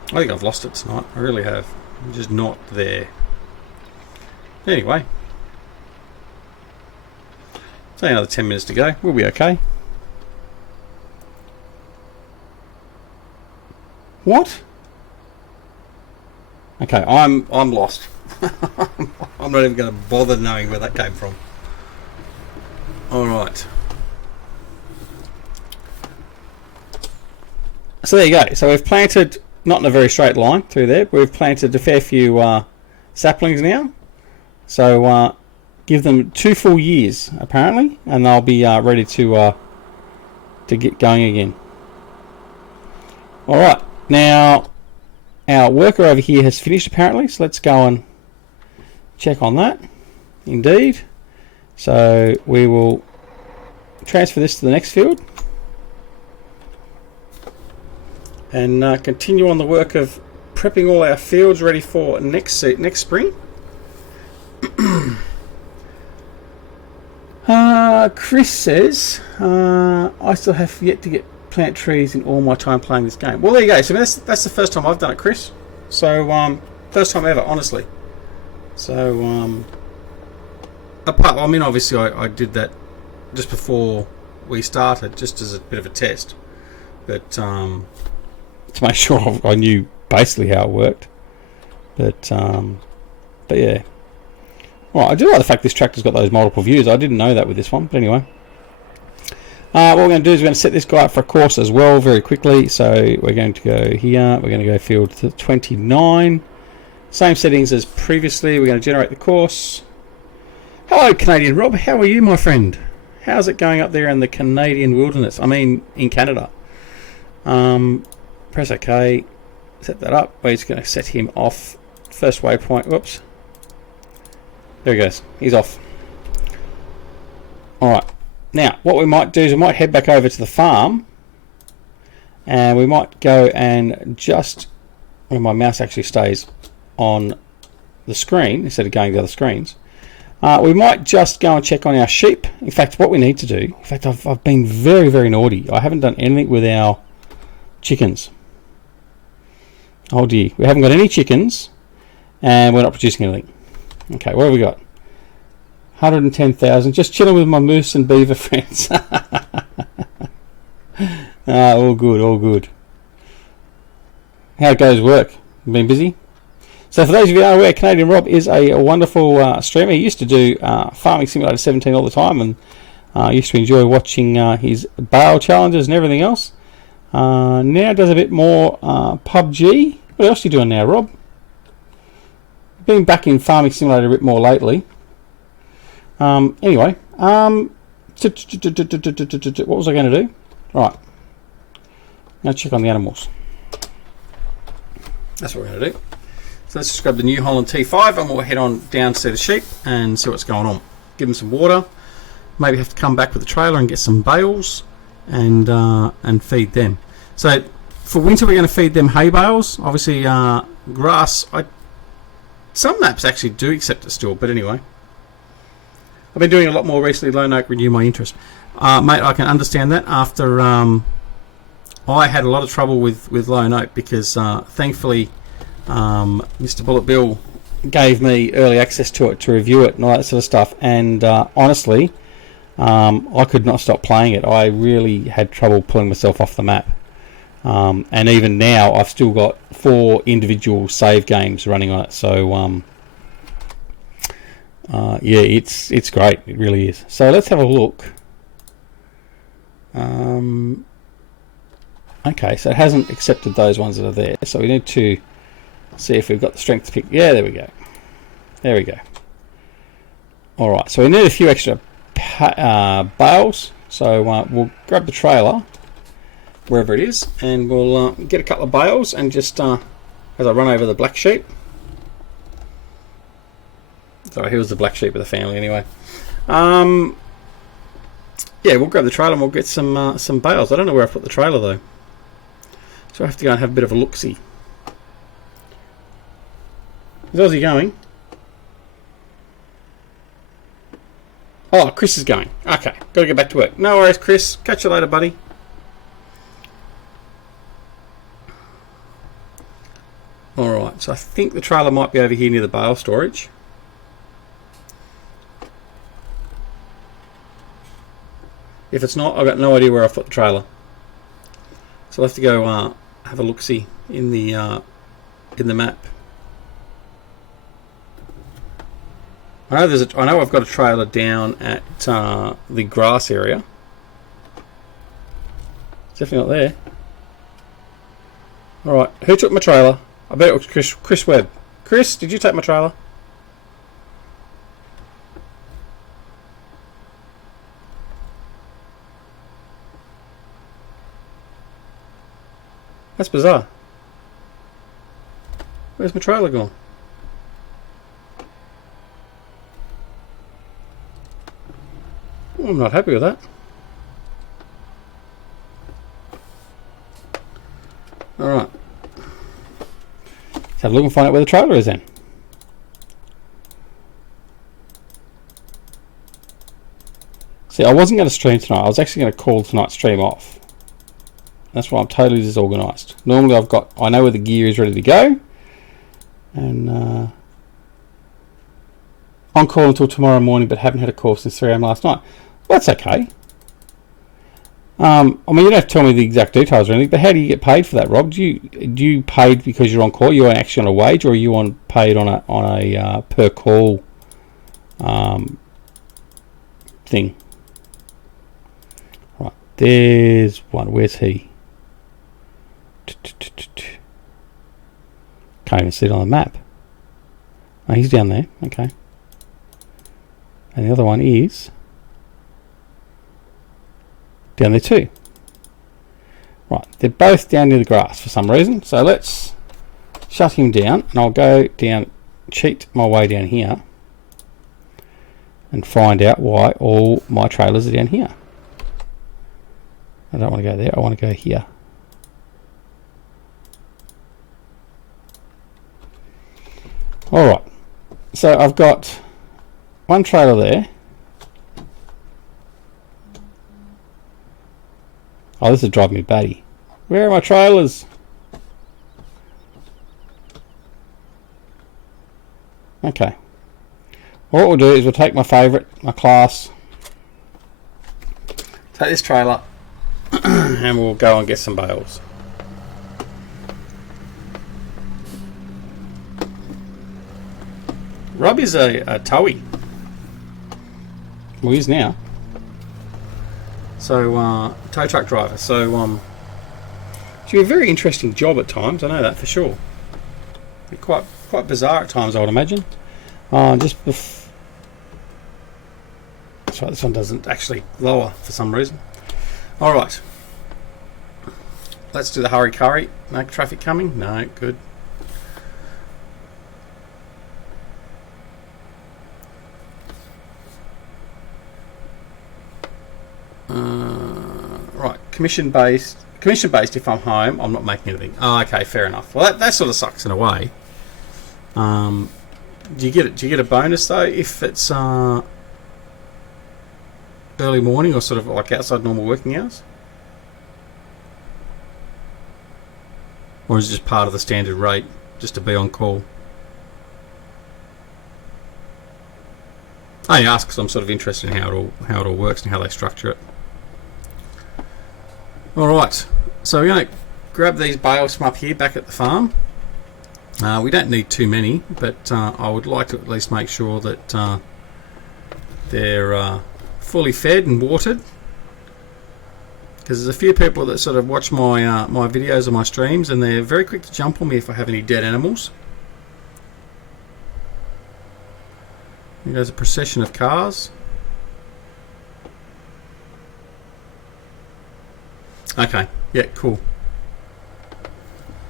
I think I've lost it tonight. I really have. I'm just not there. Anyway. It's only another 10 minutes to go. We'll be okay. What? Okay, I'm lost. I'm not even going to bother knowing where that came from. Alright. So there you go. So we've planted, not in a very straight line through there, but we've planted a fair few saplings now. So give them 2 full years apparently, and they'll be ready to get going again. All right, now our worker over here has finished apparently, so let's go and check on that. Indeed. So we will transfer this to the next field and continue on the work of prepping all our fields ready for next spring. Chris says I still have yet to get plant trees in all my time playing this game. Well, there you go. So that's the first time I've done it, Chris. So first time ever, honestly. So apart, I mean, obviously I did that just before we started, just as a bit of a test, but to make sure I knew basically how it worked. But yeah. Well, I do like the fact this tractor's got those multiple views. I didn't know that with this one, but anyway. What we're going to do is we're going to set this guy up for a course as well very quickly. So we're going to go here. We're going to go field 29. Same settings as previously. We're going to generate the course. Hello, Canadian Rob. How are you, my friend? How's it going up there in the Canadian wilderness? I mean, in Canada. Press OK. Set that up. We're just going to set him off. First waypoint. Whoops. There he goes. He's off. Alright. Now, what we might do is we might head back over to the farm. And we might go and just... where my mouse actually stays on the screen instead of going to other screens. We might just go and check on our sheep. In fact, what we need to do... in fact, I've been very, very naughty. I haven't done anything with our chickens. Oh dear. We haven't got any chickens. And we're not producing anything. Okay, what have we got? 110,000. Just chilling with my moose and beaver friends. All good, all good. How goes work? Been busy? So for those of you who aren't aware, Canadian Rob is a wonderful streamer. He used to do Farming Simulator 17 all the time, and used to enjoy watching his bale challenges and everything else. Now does a bit more PUBG. What else are you doing now, Rob? Been back in Farming Simulator a bit more lately. Anyway, what was I going to do? Right, now check on the animals. That's what we're going to do. So let's just grab the New Holland T5 and we'll head on down to see the sheep and see what's going on. Give them some water. Maybe have to come back with the trailer and get some bales and feed them. So for winter we're going to feed them hay bales. Obviously grass. Some maps actually do accept it still, but anyway. I've been doing a lot more recently. Lone Oak renewed my interest. Mate, I can understand that after I had a lot of trouble with Lone Oak because thankfully Mr. Bullet Bill gave me early access to it to review it and all that sort of stuff, and honestly I could not stop playing it. I really had trouble pulling myself off the map. And even now I've still got 4 individual save games running on it, so yeah, it's great, it really is. So let's have a look. Okay, so it hasn't accepted those ones that are there, so we need to see if we've got the strength to pick. Yeah, there we go. There we go. Alright, so we need a few extra bales, so we'll grab the trailer wherever it is, and we'll get a couple of bales and just as I run over the black sheep. Sorry, he was the black sheep of the family anyway. Yeah, we'll grab the trailer and we'll get some bales. I don't know where I put the trailer though, so I have to go and have a bit of a look-see. Is Ozzy going? Oh, Chris is going. Okay, got to get back to work. No worries, Chris. Catch you later, buddy. Alright, so I think the trailer might be over here near the bale storage. If it's not, I've got no idea where I've put the trailer. So I'll have to go have a look-see in the map. I know I've got a trailer down at the grass area. It's definitely not there. Alright, who took my trailer? I bet it was Chris Webb. Chris, did you take my trailer? That's bizarre. Where's my trailer gone? Well, I'm not happy with that. Alright. Let's have a look and find out where the trailer is then. See, I wasn't going to stream tonight. I was actually going to call tonight's stream off. That's why I'm totally disorganised. Normally I know where the gear is ready to go. And on call until tomorrow morning, but haven't had a call since 3 AM last night. Well, that's okay. I mean, you don't have to tell me the exact details or anything, but how do you get paid for that, Rob? Do you paid because you're on call? You're actually on a wage, or are you paid on a per call thing? Right, there's one. Where's he? Can't even see it on the map. Oh, he's down there. Okay. And the other one is down there too. Right, they're both down near the grass for some reason. So let's shut him down, and I'll go down, cheat my way down here, and find out why all my trailers are down here. I don't want to go there. I want to go here. Alright, so I've got one trailer there. Oh, this is driving me batty. Where are my trailers? Okay. What we'll do is we'll take my favourite, my class, take this trailer, and we'll go and get some bales. Rob is a towie. Well, he is now. So, tow truck driver. So, it's a very interesting job at times. I know that for sure. Quite bizarre at times, I would imagine. That's right. This one doesn't actually lower for some reason. All right. Let's do the hurry curry. No traffic coming. No, good. Right, commission based. If I'm home, I'm not making anything. Oh, okay, fair enough. Well, that sort of sucks in a way. Do you get a bonus though if it's early morning or sort of like outside normal working hours, or is it just part of the standard rate just to be on call? I ask because I'm sort of interested in how it all works and how they structure it. Alright, so we're going to grab these bales from up here back at the farm. We don't need too many, but I would like to at least make sure that they're fully fed and watered. Because there's a few people that sort of watch my my videos and my streams, and they're very quick to jump on me if I have any dead animals. Here goes a procession of cars. Okay, yeah, cool.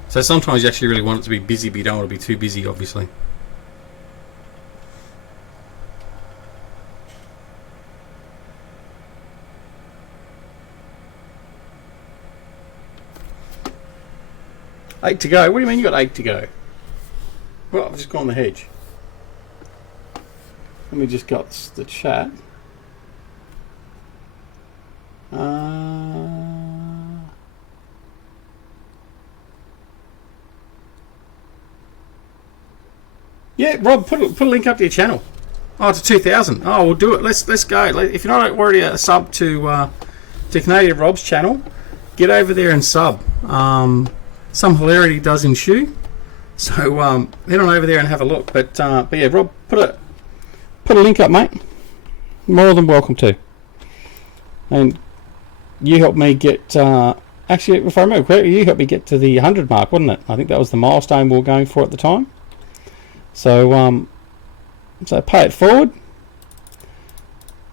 So sometimes you actually really want it to be busy, but you don't want to be too busy, obviously. Eight to go? What do you mean you got 8 to go? Well, I've just gone the hedge. Let me just got the chat. Yeah, Rob, put a link up to your channel. Oh, to 2,000. Oh, we'll do it. Let's go. If you're not already a sub to Canadian Rob's channel, get over there and sub. Some hilarity does ensue. So head on over there and have a look. But yeah, Rob, put a link up, mate. More than welcome to. And you help me get actually, if I remember correctly, you helped me get to the 100 mark, wasn't it? I think that was the milestone we were going for at the time. So, so pay it forward.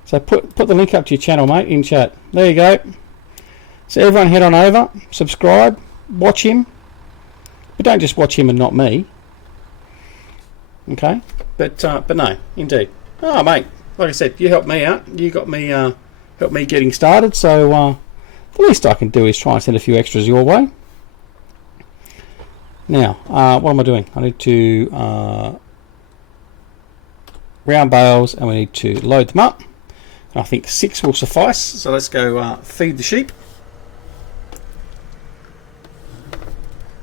So put the link up to your channel, mate, in chat. There you go. So everyone head on over, subscribe, watch him. But don't just watch him and not me. Okay? But no, indeed. Oh, mate, like I said, you helped me out. You got me, helped me getting started. So the least I can do is try and send a few extras your way. Now, what am I doing? I need to round bales, and we need to load them up. And I think 6 will suffice. So let's go feed the sheep.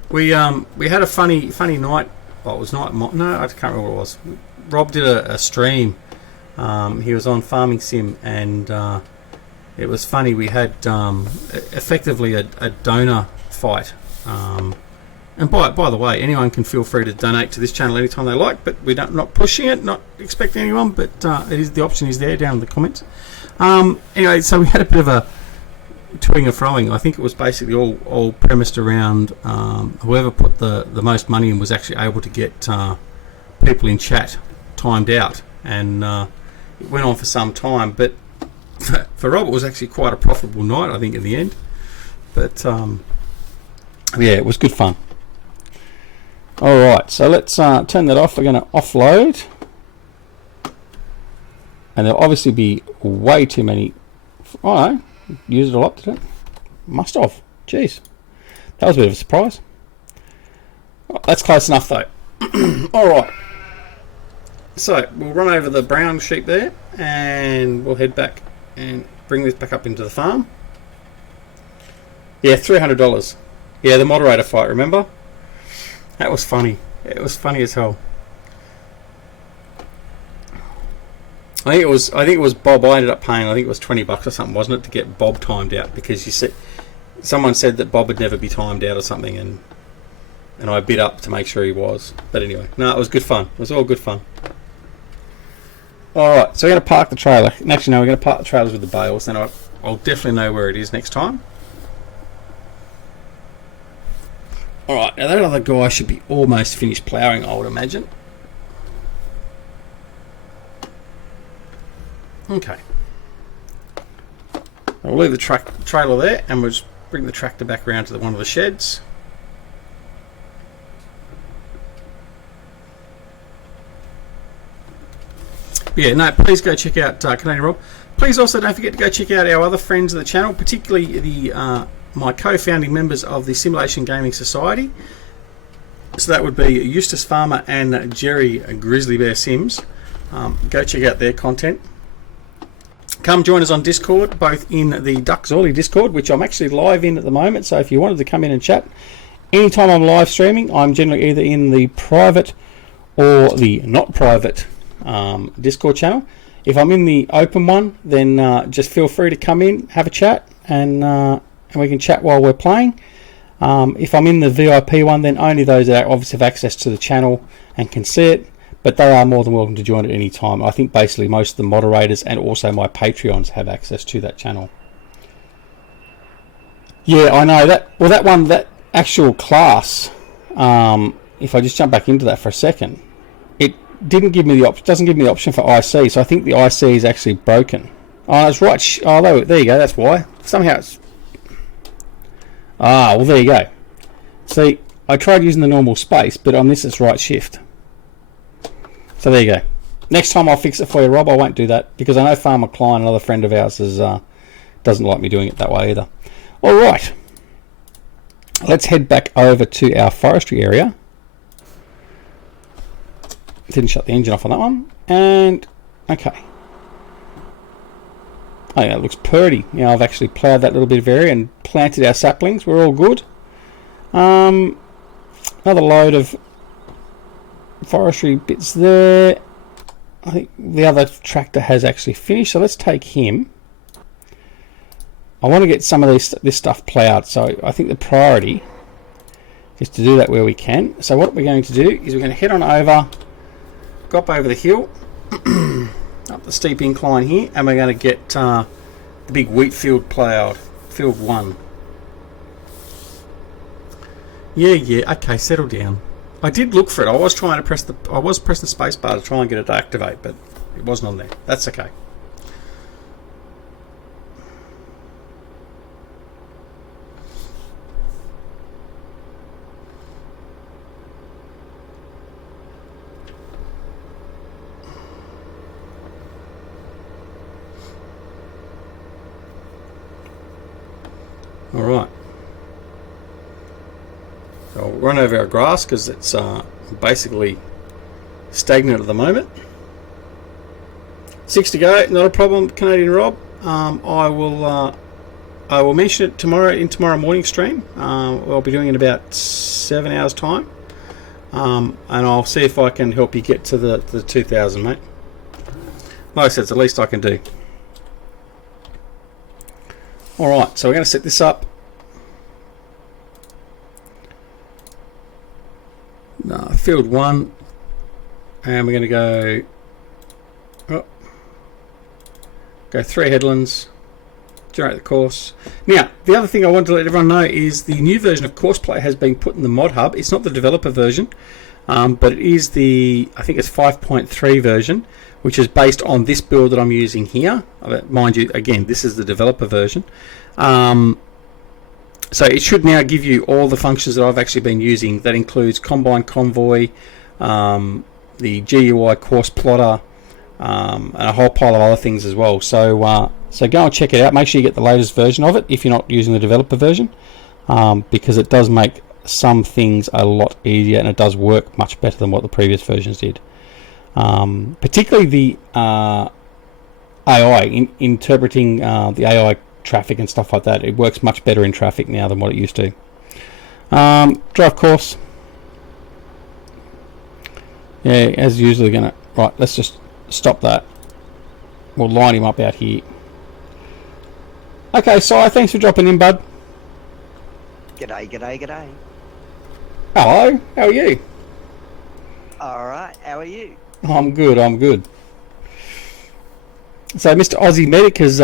We had a funny night. Well, it was night. No, I can't remember what it was. Rob did a stream. He was on Farming Sim, and it was funny. We had effectively a donor fight. And by the way, anyone can feel free to donate to this channel anytime they like, but we're not pushing it, not expecting anyone, but the option is there down in the comments. Anyway, so we had a bit of a toing and froing. I think it was basically all premised around whoever put the most money in was actually able to get people in chat timed out, and it went on for some time. But for Rob, it was actually quite a profitable night, I think, in the end. But yeah, it was good fun. Alright, so let's turn that off. We're going to offload. And there'll obviously be way too many. Oh no, used it a lot today. Must have. Jeez. That was a bit of a surprise. Oh, that's close enough though. Alright. So we'll run over the brown sheep there, and we'll head back and bring this back up into the farm. Yeah, $300. Yeah, the moderator fight, remember? That was funny. It was funny as hell. I think it was Bob. I ended up paying, I think it was $20 or something, wasn't it, to get Bob timed out, because you said someone said that Bob would never be timed out or something, and I bid up to make sure he was. But anyway, no, it was good fun. It was all good fun. Alright, so we're going to park the trailer. Actually, no, we're going to park the trailers with the bales, then I'll definitely know where it is next time. Alright, now that other guy should be almost finished ploughing, I would imagine. Okay. I'll leave the trailer there, and we'll just bring the tractor back around to one of the sheds. But yeah, no, please go check out Canadian Rob. Please also don't forget to go check out our other friends of the channel, particularly the my co-founding members of the Simulation Gaming Society. So that would be Eustace Pharmer and Jerry Grizzly Bear Sims. Go check out their content. Come join us on Discord, both in the DoughBoy Discord, which I'm actually live in at the moment. So if you wanted to come in and chat, anytime I'm live streaming, I'm generally either in the private or the not private Discord channel. If I'm in the open one, then just feel free to come in, have a chat, and we can chat while we're playing. If I'm in the VIP one, then only those that obviously have access to the channel and can see it, but they are more than welcome to join at any time. I think basically most of the moderators and also my Patreons have access to that channel. Yeah, I know that. Well, that actual class, if I just jump back into that for a second, it didn't give me the option. Doesn't give me the option for IC, so I think the IC is actually broken. Oh, that's right. Oh, there you go. That's why. Somehow it's. Ah, well, there you go. See, I tried using the normal space, but on this it's right shift. So there you go. Next time I'll fix it for you, Rob. I won't do that, because I know Farmer Klein, another friend of ours, doesn't like me doing it that way either. All right. Let's head back over to our forestry area. Didn't shut the engine off on that one. And, okay. Oh yeah, it looks purty. You know, I've actually ploughed that little bit of area and planted our saplings. We're all good. Another load of forestry bits there. I think the other tractor has actually finished, so let's take him. I want to get some of this stuff ploughed, so I think the priority is to do that where we can. So what we're going to do is we're going to head on over, go up over the hill, up the steep incline here, and we're going to get the big wheat field ploughed, field 1. Yeah. Okay, settle down. I did look for it. I was trying to press the space bar to try and get it to activate, but it wasn't on there. That's okay. All right. So I'll run over our grass because it's basically stagnant at the moment. 6 to go, not a problem, Canadian Rob. I will mention it in tomorrow morning stream. I'll be doing it in about 7 hours time, and I'll see if I can help you get to the 2,000, mate. Like I said, it's the least I can do. All right, so we're going to set this up. Field 1, and we're going to go 3 headlands, generate the course. Now, the other thing I want to let everyone know is the new version of Courseplay has been put in the mod hub. It's not the developer version, but it is I think it's 5.3 version, which is based on this build that I'm using here. Mind you, again, this is the developer version. So it should now give you all the functions that I've actually been using. That includes Combine Convoy, the GUI Course Plotter, and a whole pile of other things as well. So go and check it out. Make sure you get the latest version of it if you're not using the developer version, because it does make some things a lot easier and it does work much better than what the previous versions did. Particularly the AI, interpreting the AI traffic and stuff like that. It works much better in traffic now than what it used to. Drive course. Yeah, as usually gonna. Right, let's just stop that. We'll line him up out here. Okay, Si, thanks for dropping in, bud. G'day. Hello, how are you? Alright, how are you? I'm good. So Mr. Aussie Medic has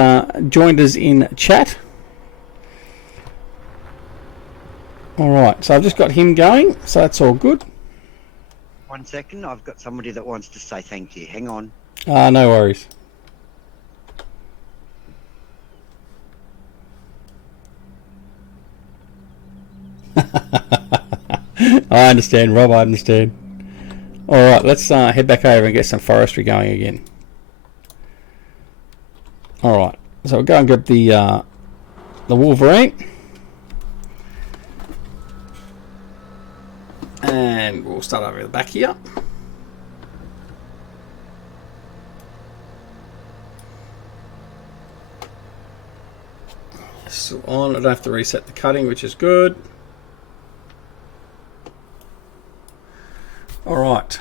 joined us in chat. Alright, so I've just got him going, so that's all good. 1 second, I've got somebody that wants to say thank you. Hang on. No worries. I understand, Rob, I understand. Alright, let's head back over and get some forestry going again. Alright, so we'll go and grab the Wolverine. And we'll start over the back here. Still on, I don't have to reset the cutting, which is good. Alright.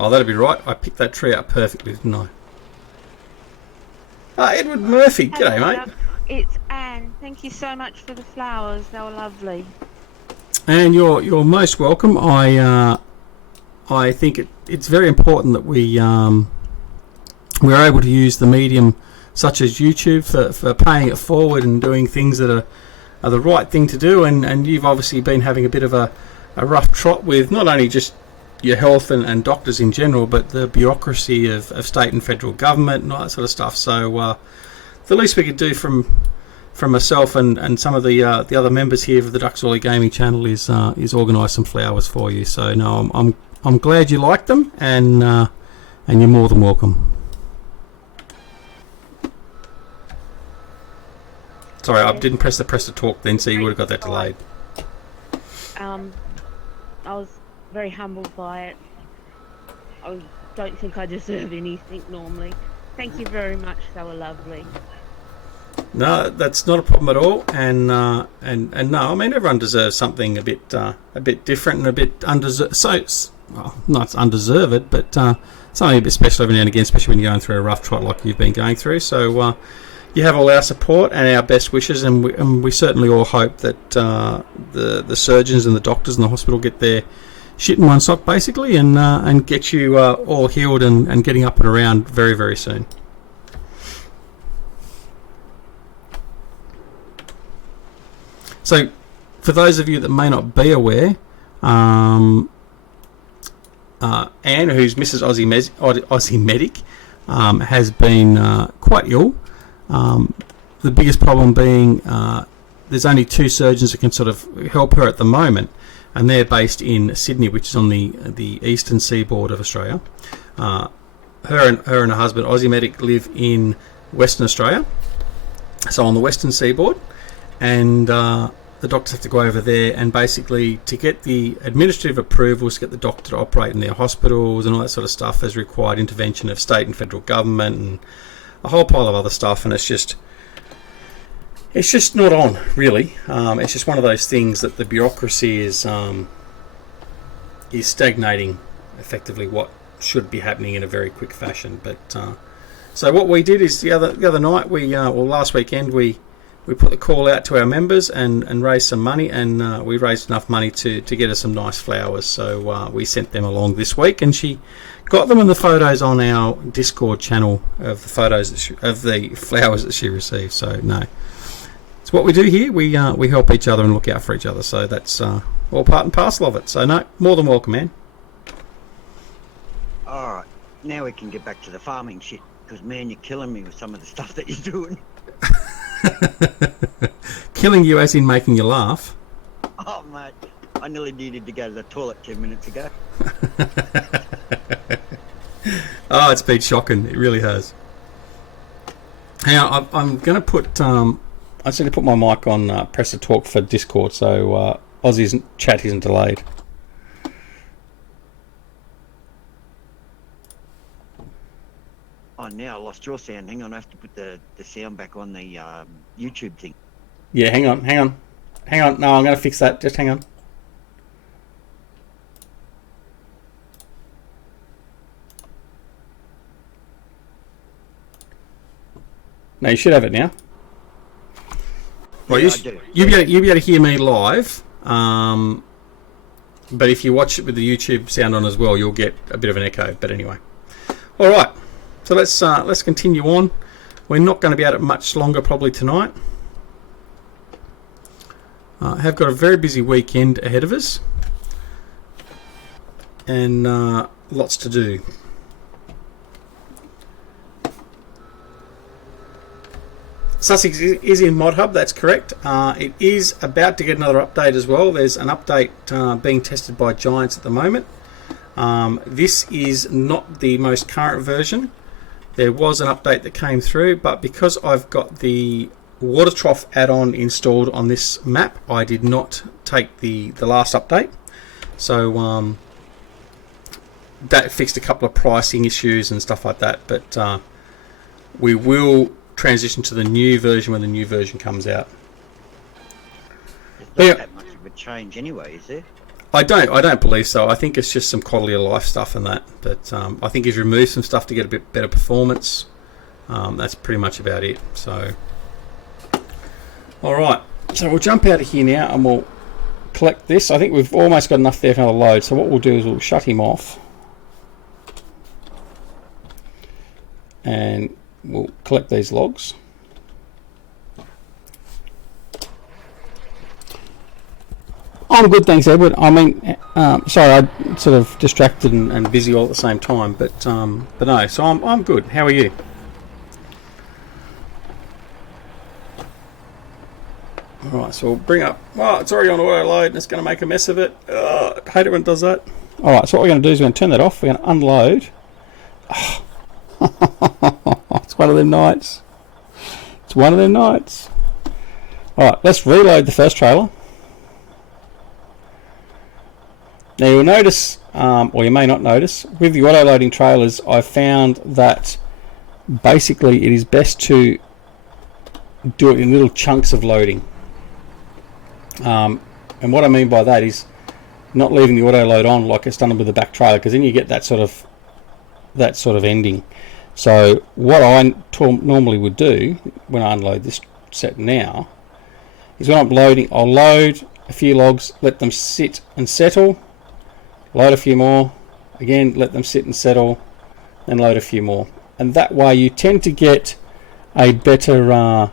Oh, that'd be right. I picked that tree up perfectly, didn't I? Edward Murphy. G'day, mate. Love. It's Anne. Thank you so much for the flowers. They were lovely. And you're most welcome. I think it's very important that we're able to use the medium such as YouTube for paying it forward and doing things that are the right thing to do. And you've obviously been having a bit of a rough trot with not only just your health and doctors in general, but the bureaucracy of state and federal government and all that sort of stuff. So the least we could do from myself and some of the other members here of the Ducks Ollie Gaming channel is organise some flowers for you. So no, I'm glad you like them, and you're more than welcome. Sorry, I didn't press to talk then, so you would have got that delayed. I was very humbled by it. I don't think I deserve anything normally. Thank you very much. They were lovely. No, that's not a problem at all. And no, I mean everyone deserves something a bit different and a bit undeserved. So, well, not undeserved, but something a bit special every now and again, especially when you're going through a rough trot like you've been going through. So, you have all our support and our best wishes, and we certainly all hope that the surgeons and the doctors in the hospital get their shit in one sock, basically, and get you all healed and getting up and around very, very soon. So, for those of you that may not be aware, Anne, who's Mrs. Aussie Medic, has been quite ill. The biggest problem being there's only 2 surgeons that can sort of help her at the moment, and they're based in Sydney, which is on the eastern seaboard of Australia. Her and her husband, Aussie Medic, live in Western Australia, so on the western seaboard, and the doctors have to go over there, and basically to get the administrative approvals to get the doctor to operate in their hospitals and all that sort of stuff has required intervention of state and federal government and a whole pile of other stuff, and it's just not on, really. It's just one of those things that the bureaucracy is stagnating effectively what should be happening in a very quick fashion. But so what we did is the other night, last weekend, we put the call out to our members and raised some money, and we raised enough money to get her some nice flowers. So we sent them along this week, and she got them in the photos on our Discord channel of the photos of the flowers that she received. So no, it's what we do here. We help each other and look out for each other. So that's all part and parcel of it. So no, more than welcome, man. All right, now we can get back to the farming shit, because man, you're killing me with some of the stuff that you're doing. Killing you as in making you laugh. Oh mate, I nearly needed to go to the toilet 10 minutes ago. Oh, it's been shocking. It really has. Hang on, I'm going to put I just need to put my mic on press to talk for Discord, so Aussie's chat isn't delayed. Oh, now I lost your sound. Hang on, I have to put the sound back on the YouTube thing. Yeah, hang on. No, I'm going to fix that. Just hang on. No, you should have it now. Well, Yeah, you'll be able to hear me live, but if you watch it with the YouTube sound on as well, you'll get a bit of an echo. But anyway, all right. So let's continue on. We're not going to be at it much longer probably tonight. Have got a very busy weekend ahead of us, and lots to do. Sussex is in Mod Hub, that's correct. It is about to get another update as well. There's an update being tested by Giants at the moment. This is not the most current version. There was an update that came through, but because I've got the water trough add-on installed on this map, I did not take the last update. So that fixed a couple of pricing issues and stuff like that, but we will transition to the new version when the new version comes out. There's not that much of a change anyway, is there? I don't believe so. I think it's just some quality of life stuff and that. But I think he's removed some stuff to get a bit better performance. That's pretty much about it. So, all right. So we'll jump out of here now and we'll collect this. I think we've almost got enough there for another load. So what we'll do is we'll shut him off, and we'll collect these logs. I'm good, thanks, Edward. I mean, sorry, I'm sort of distracted and busy all at the same time, but no. So I'm good. How are you? All right, so we'll bring up. Oh, it's already on auto load, and it's going to make a mess of it. I hate it when it does that. All right, so what we're going to do is we're going to turn that off. We're going to unload. Oh. It's one of them nights. It's one of them nights. All right, let's reload the first trailer. Now you'll notice, or you may not notice, with the auto-loading trailers, I've found that basically it is best to do it in little chunks of loading. And what I mean by that is not leaving the auto-load on like it's done with the back trailer, because then you get that sort of ending. So what I normally would do when I unload this set now is when I'm loading, I'll load a few logs, let them sit and settle, load a few more, again let them sit and settle, then load a few more, and that way you tend to get a better flow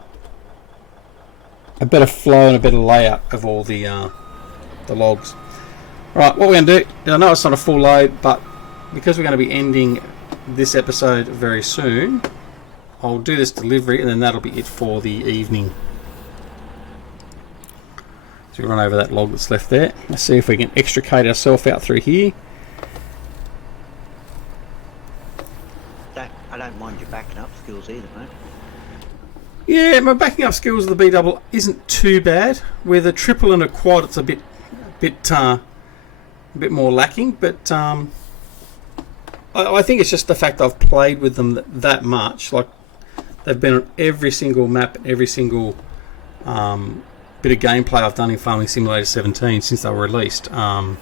and a better layout of all the logs. Right, what we're going to do, I know it's not a full load, but because we're going to be ending this episode very soon, I'll do this delivery and then that'll be it for the evening. So we run over that log that's left there. Let's see if we can extricate ourselves out through here. I don't mind your backing up skills either, mate. Yeah, my backing up skills of the B-double isn't too bad. With a triple and a quad, it's a bit more lacking, but I think it's just the fact I've played with them that much. Like, they've been on every single map, every single bit of gameplay I've done in Farming Simulator 17 since they were released. Yeah,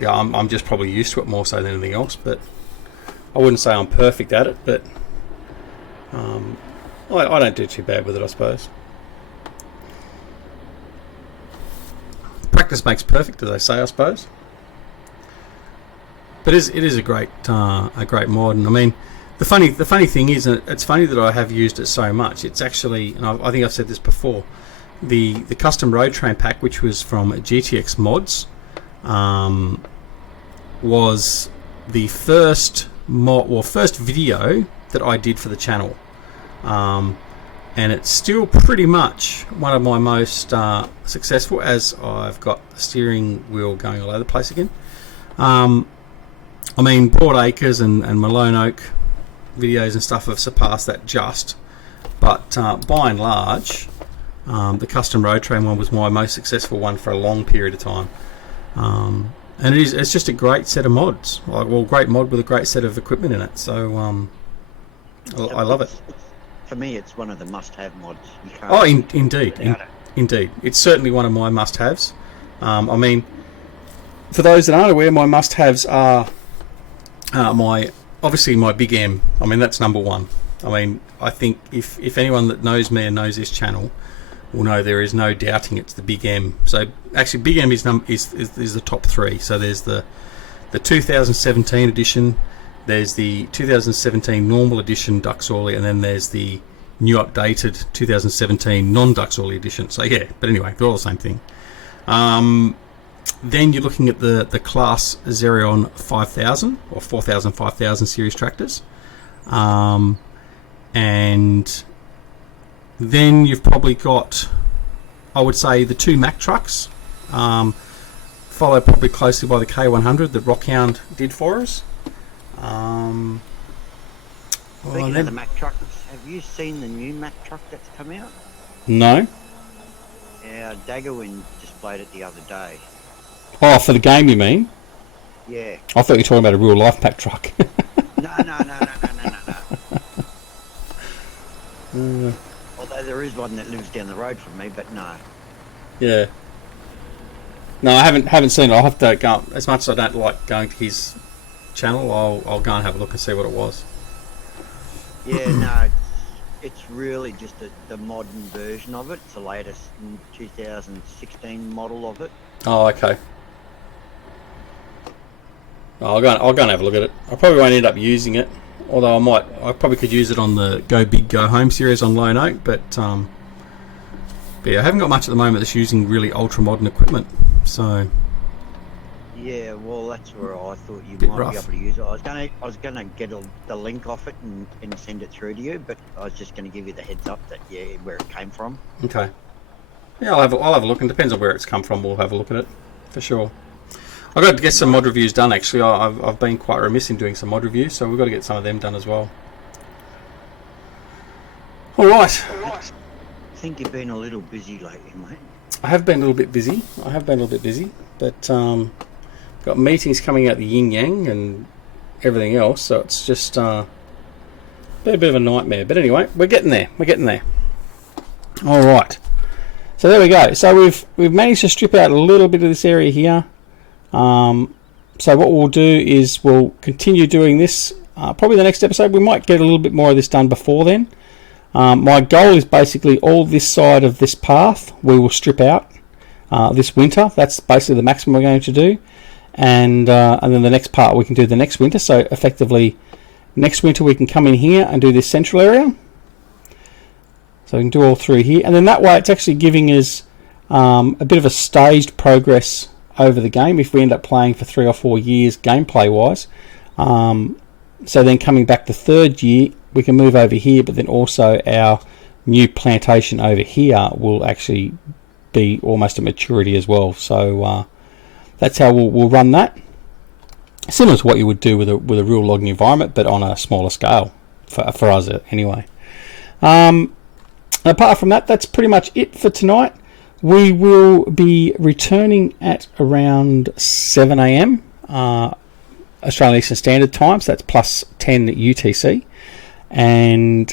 I'm just probably used to it more so than anything else, but I wouldn't say I'm perfect at it, but I don't do too bad with it, I suppose. Practice makes perfect, as they say, I suppose. But it is a great mod, and I mean, the funny thing is, it's funny that I have used it so much. It's actually, and I think I've said this before, the custom road train pack, which was from GTX Mods, was the first video that I did for the channel, and it's still pretty much one of my most successful, as I've got the steering wheel going all over the place again. I mean, Broadacres and Malone Oak videos and stuff have surpassed that just, but by and large, the custom road train one was my most successful one for a long period of time. And it's just a great set of mods, great mod with a great set of equipment in it. So I love it. For me, it's one of the must-have mods. You can't indeed, it's certainly one of my must-haves. I mean, for those that aren't aware, my must-haves are obviously my Big M. I mean, that's number one. I mean, I think if anyone that knows me and knows this channel will know, there is no doubting it's the Big M. So actually, Big M is the top three. So there's the 2017 edition, there's the 2017 normal edition Duxorley, and then there's the new updated 2017 non-Duxorley edition. So yeah, but anyway, they're all the same thing. Then you're looking at the class Xerion 5000 or 4000, 5000 series tractors, and then you've probably got, I would say, the two Mack trucks, followed probably closely by the K100 that Rockhound did for us. Speaking of the Mack trucks, have you seen the new Mack truck that's come out? No. Yeah, Daggerwind displayed it the other day. Oh, for the game, you mean? Yeah. I thought you were talking about a real life Mack truck. No. Although there is one that lives down the road from me, but no. Yeah. No, I haven't seen it. I'll have to go. As much as I don't like going to his channel, I'll go and have a look and see what it was. Yeah, no, it's really just the modern version of it. It's the latest 2016 model of it. Oh, okay. I'll go and have a look at it. I probably won't end up using it, although I probably could use it on the Go Big Go Home series on Lone Oak, but yeah, I haven't got much at the moment that's using really ultra modern equipment, so yeah, well, that's where I thought you might be able to use it. I was gonna get the link off it and send it through to you, but I was just gonna give you the heads up that where it came from. Okay. Yeah, I'll have a look, and depends on where it's come from. We'll have a look at it for sure. I've got to get some mod reviews done. Actually, I've been quite remiss in doing some mod reviews, so we've got to get some of them done as well. All right. I think you've been a little busy lately, mate. I have been a little bit busy. But got meetings coming out the yin yang and everything else, so it's just been a bit of a nightmare. But anyway, we're getting there. All right. So there we go. So we've managed to strip out a little bit of this area here. So what we'll do is we'll continue doing this probably the next episode. We might get a little bit more of this done before then. My goal is basically all this side of this path we will strip out this winter. That's basically the maximum we're going to do. And then the next part we can do the next winter. So effectively, next winter we can come in here and do this central area. So we can do all through here. And then that way it's actually giving us a bit of a staged progress over the game if we end up playing for 3 or 4 years gameplay wise. So then coming back the third year we can move over here, but then also our new plantation over here will actually be almost at maturity as well. So that's how we'll run that, similar to what you would do with a real logging environment, but on a smaller scale for us anyway. Apart from that, that's pretty much it for tonight. We will be returning at around 7 a.m. Australian Eastern Standard Time, so that's plus 10 UTC. And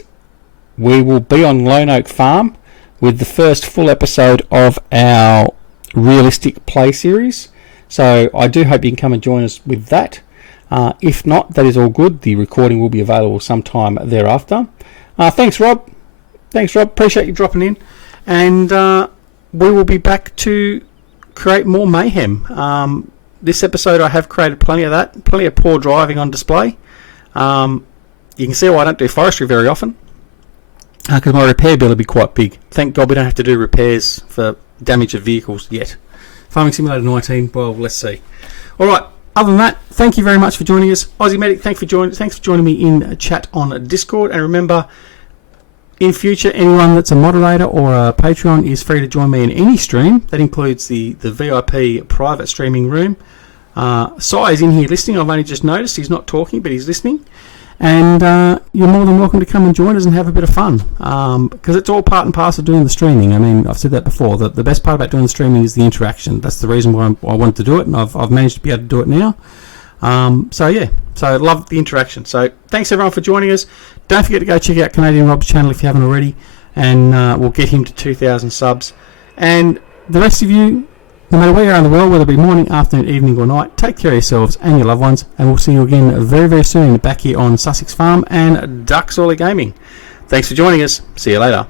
we will be on Lone Oak Farm with the first full episode of our realistic play series. So I do hope you can come and join us with that. If not, that is all good. The recording will be available sometime thereafter. Thanks, Rob. Appreciate you dropping in. And we will be back to create more mayhem. This episode I have created plenty of that. Plenty of poor driving on display. You can see why I don't do forestry very often. Because my repair bill will be quite big. Thank God we don't have to do repairs for damage of vehicles yet. Farming Simulator 19, well, let's see. Alright, other than that, thank you very much for joining us. Aussie Medic, thanks for joining me in chat on Discord. And remember, in future, anyone that's a moderator or a Patreon is free to join me in any stream. That includes the VIP private streaming room. Sai is in here listening. I've only just noticed he's not talking, but he's listening. And you're more than welcome to come and join us and have a bit of fun, because it's all part and parcel of doing the streaming. I mean, I've said that before. The best part about doing the streaming is the interaction. That's the reason why I wanted to do it, and I've managed to be able to do it now. So I love the interaction. So thanks everyone for joining us. Don't forget to go check out Canadian Rob's channel if you haven't already, and we'll get him to 2,000 subs. And the rest of you, no matter where you are in the world, whether it be morning, afternoon, evening or night, take care of yourselves and your loved ones, and we'll see you again very, very soon back here on Sussex Farm and Ducks Gaming. Thanks for joining us. See you later.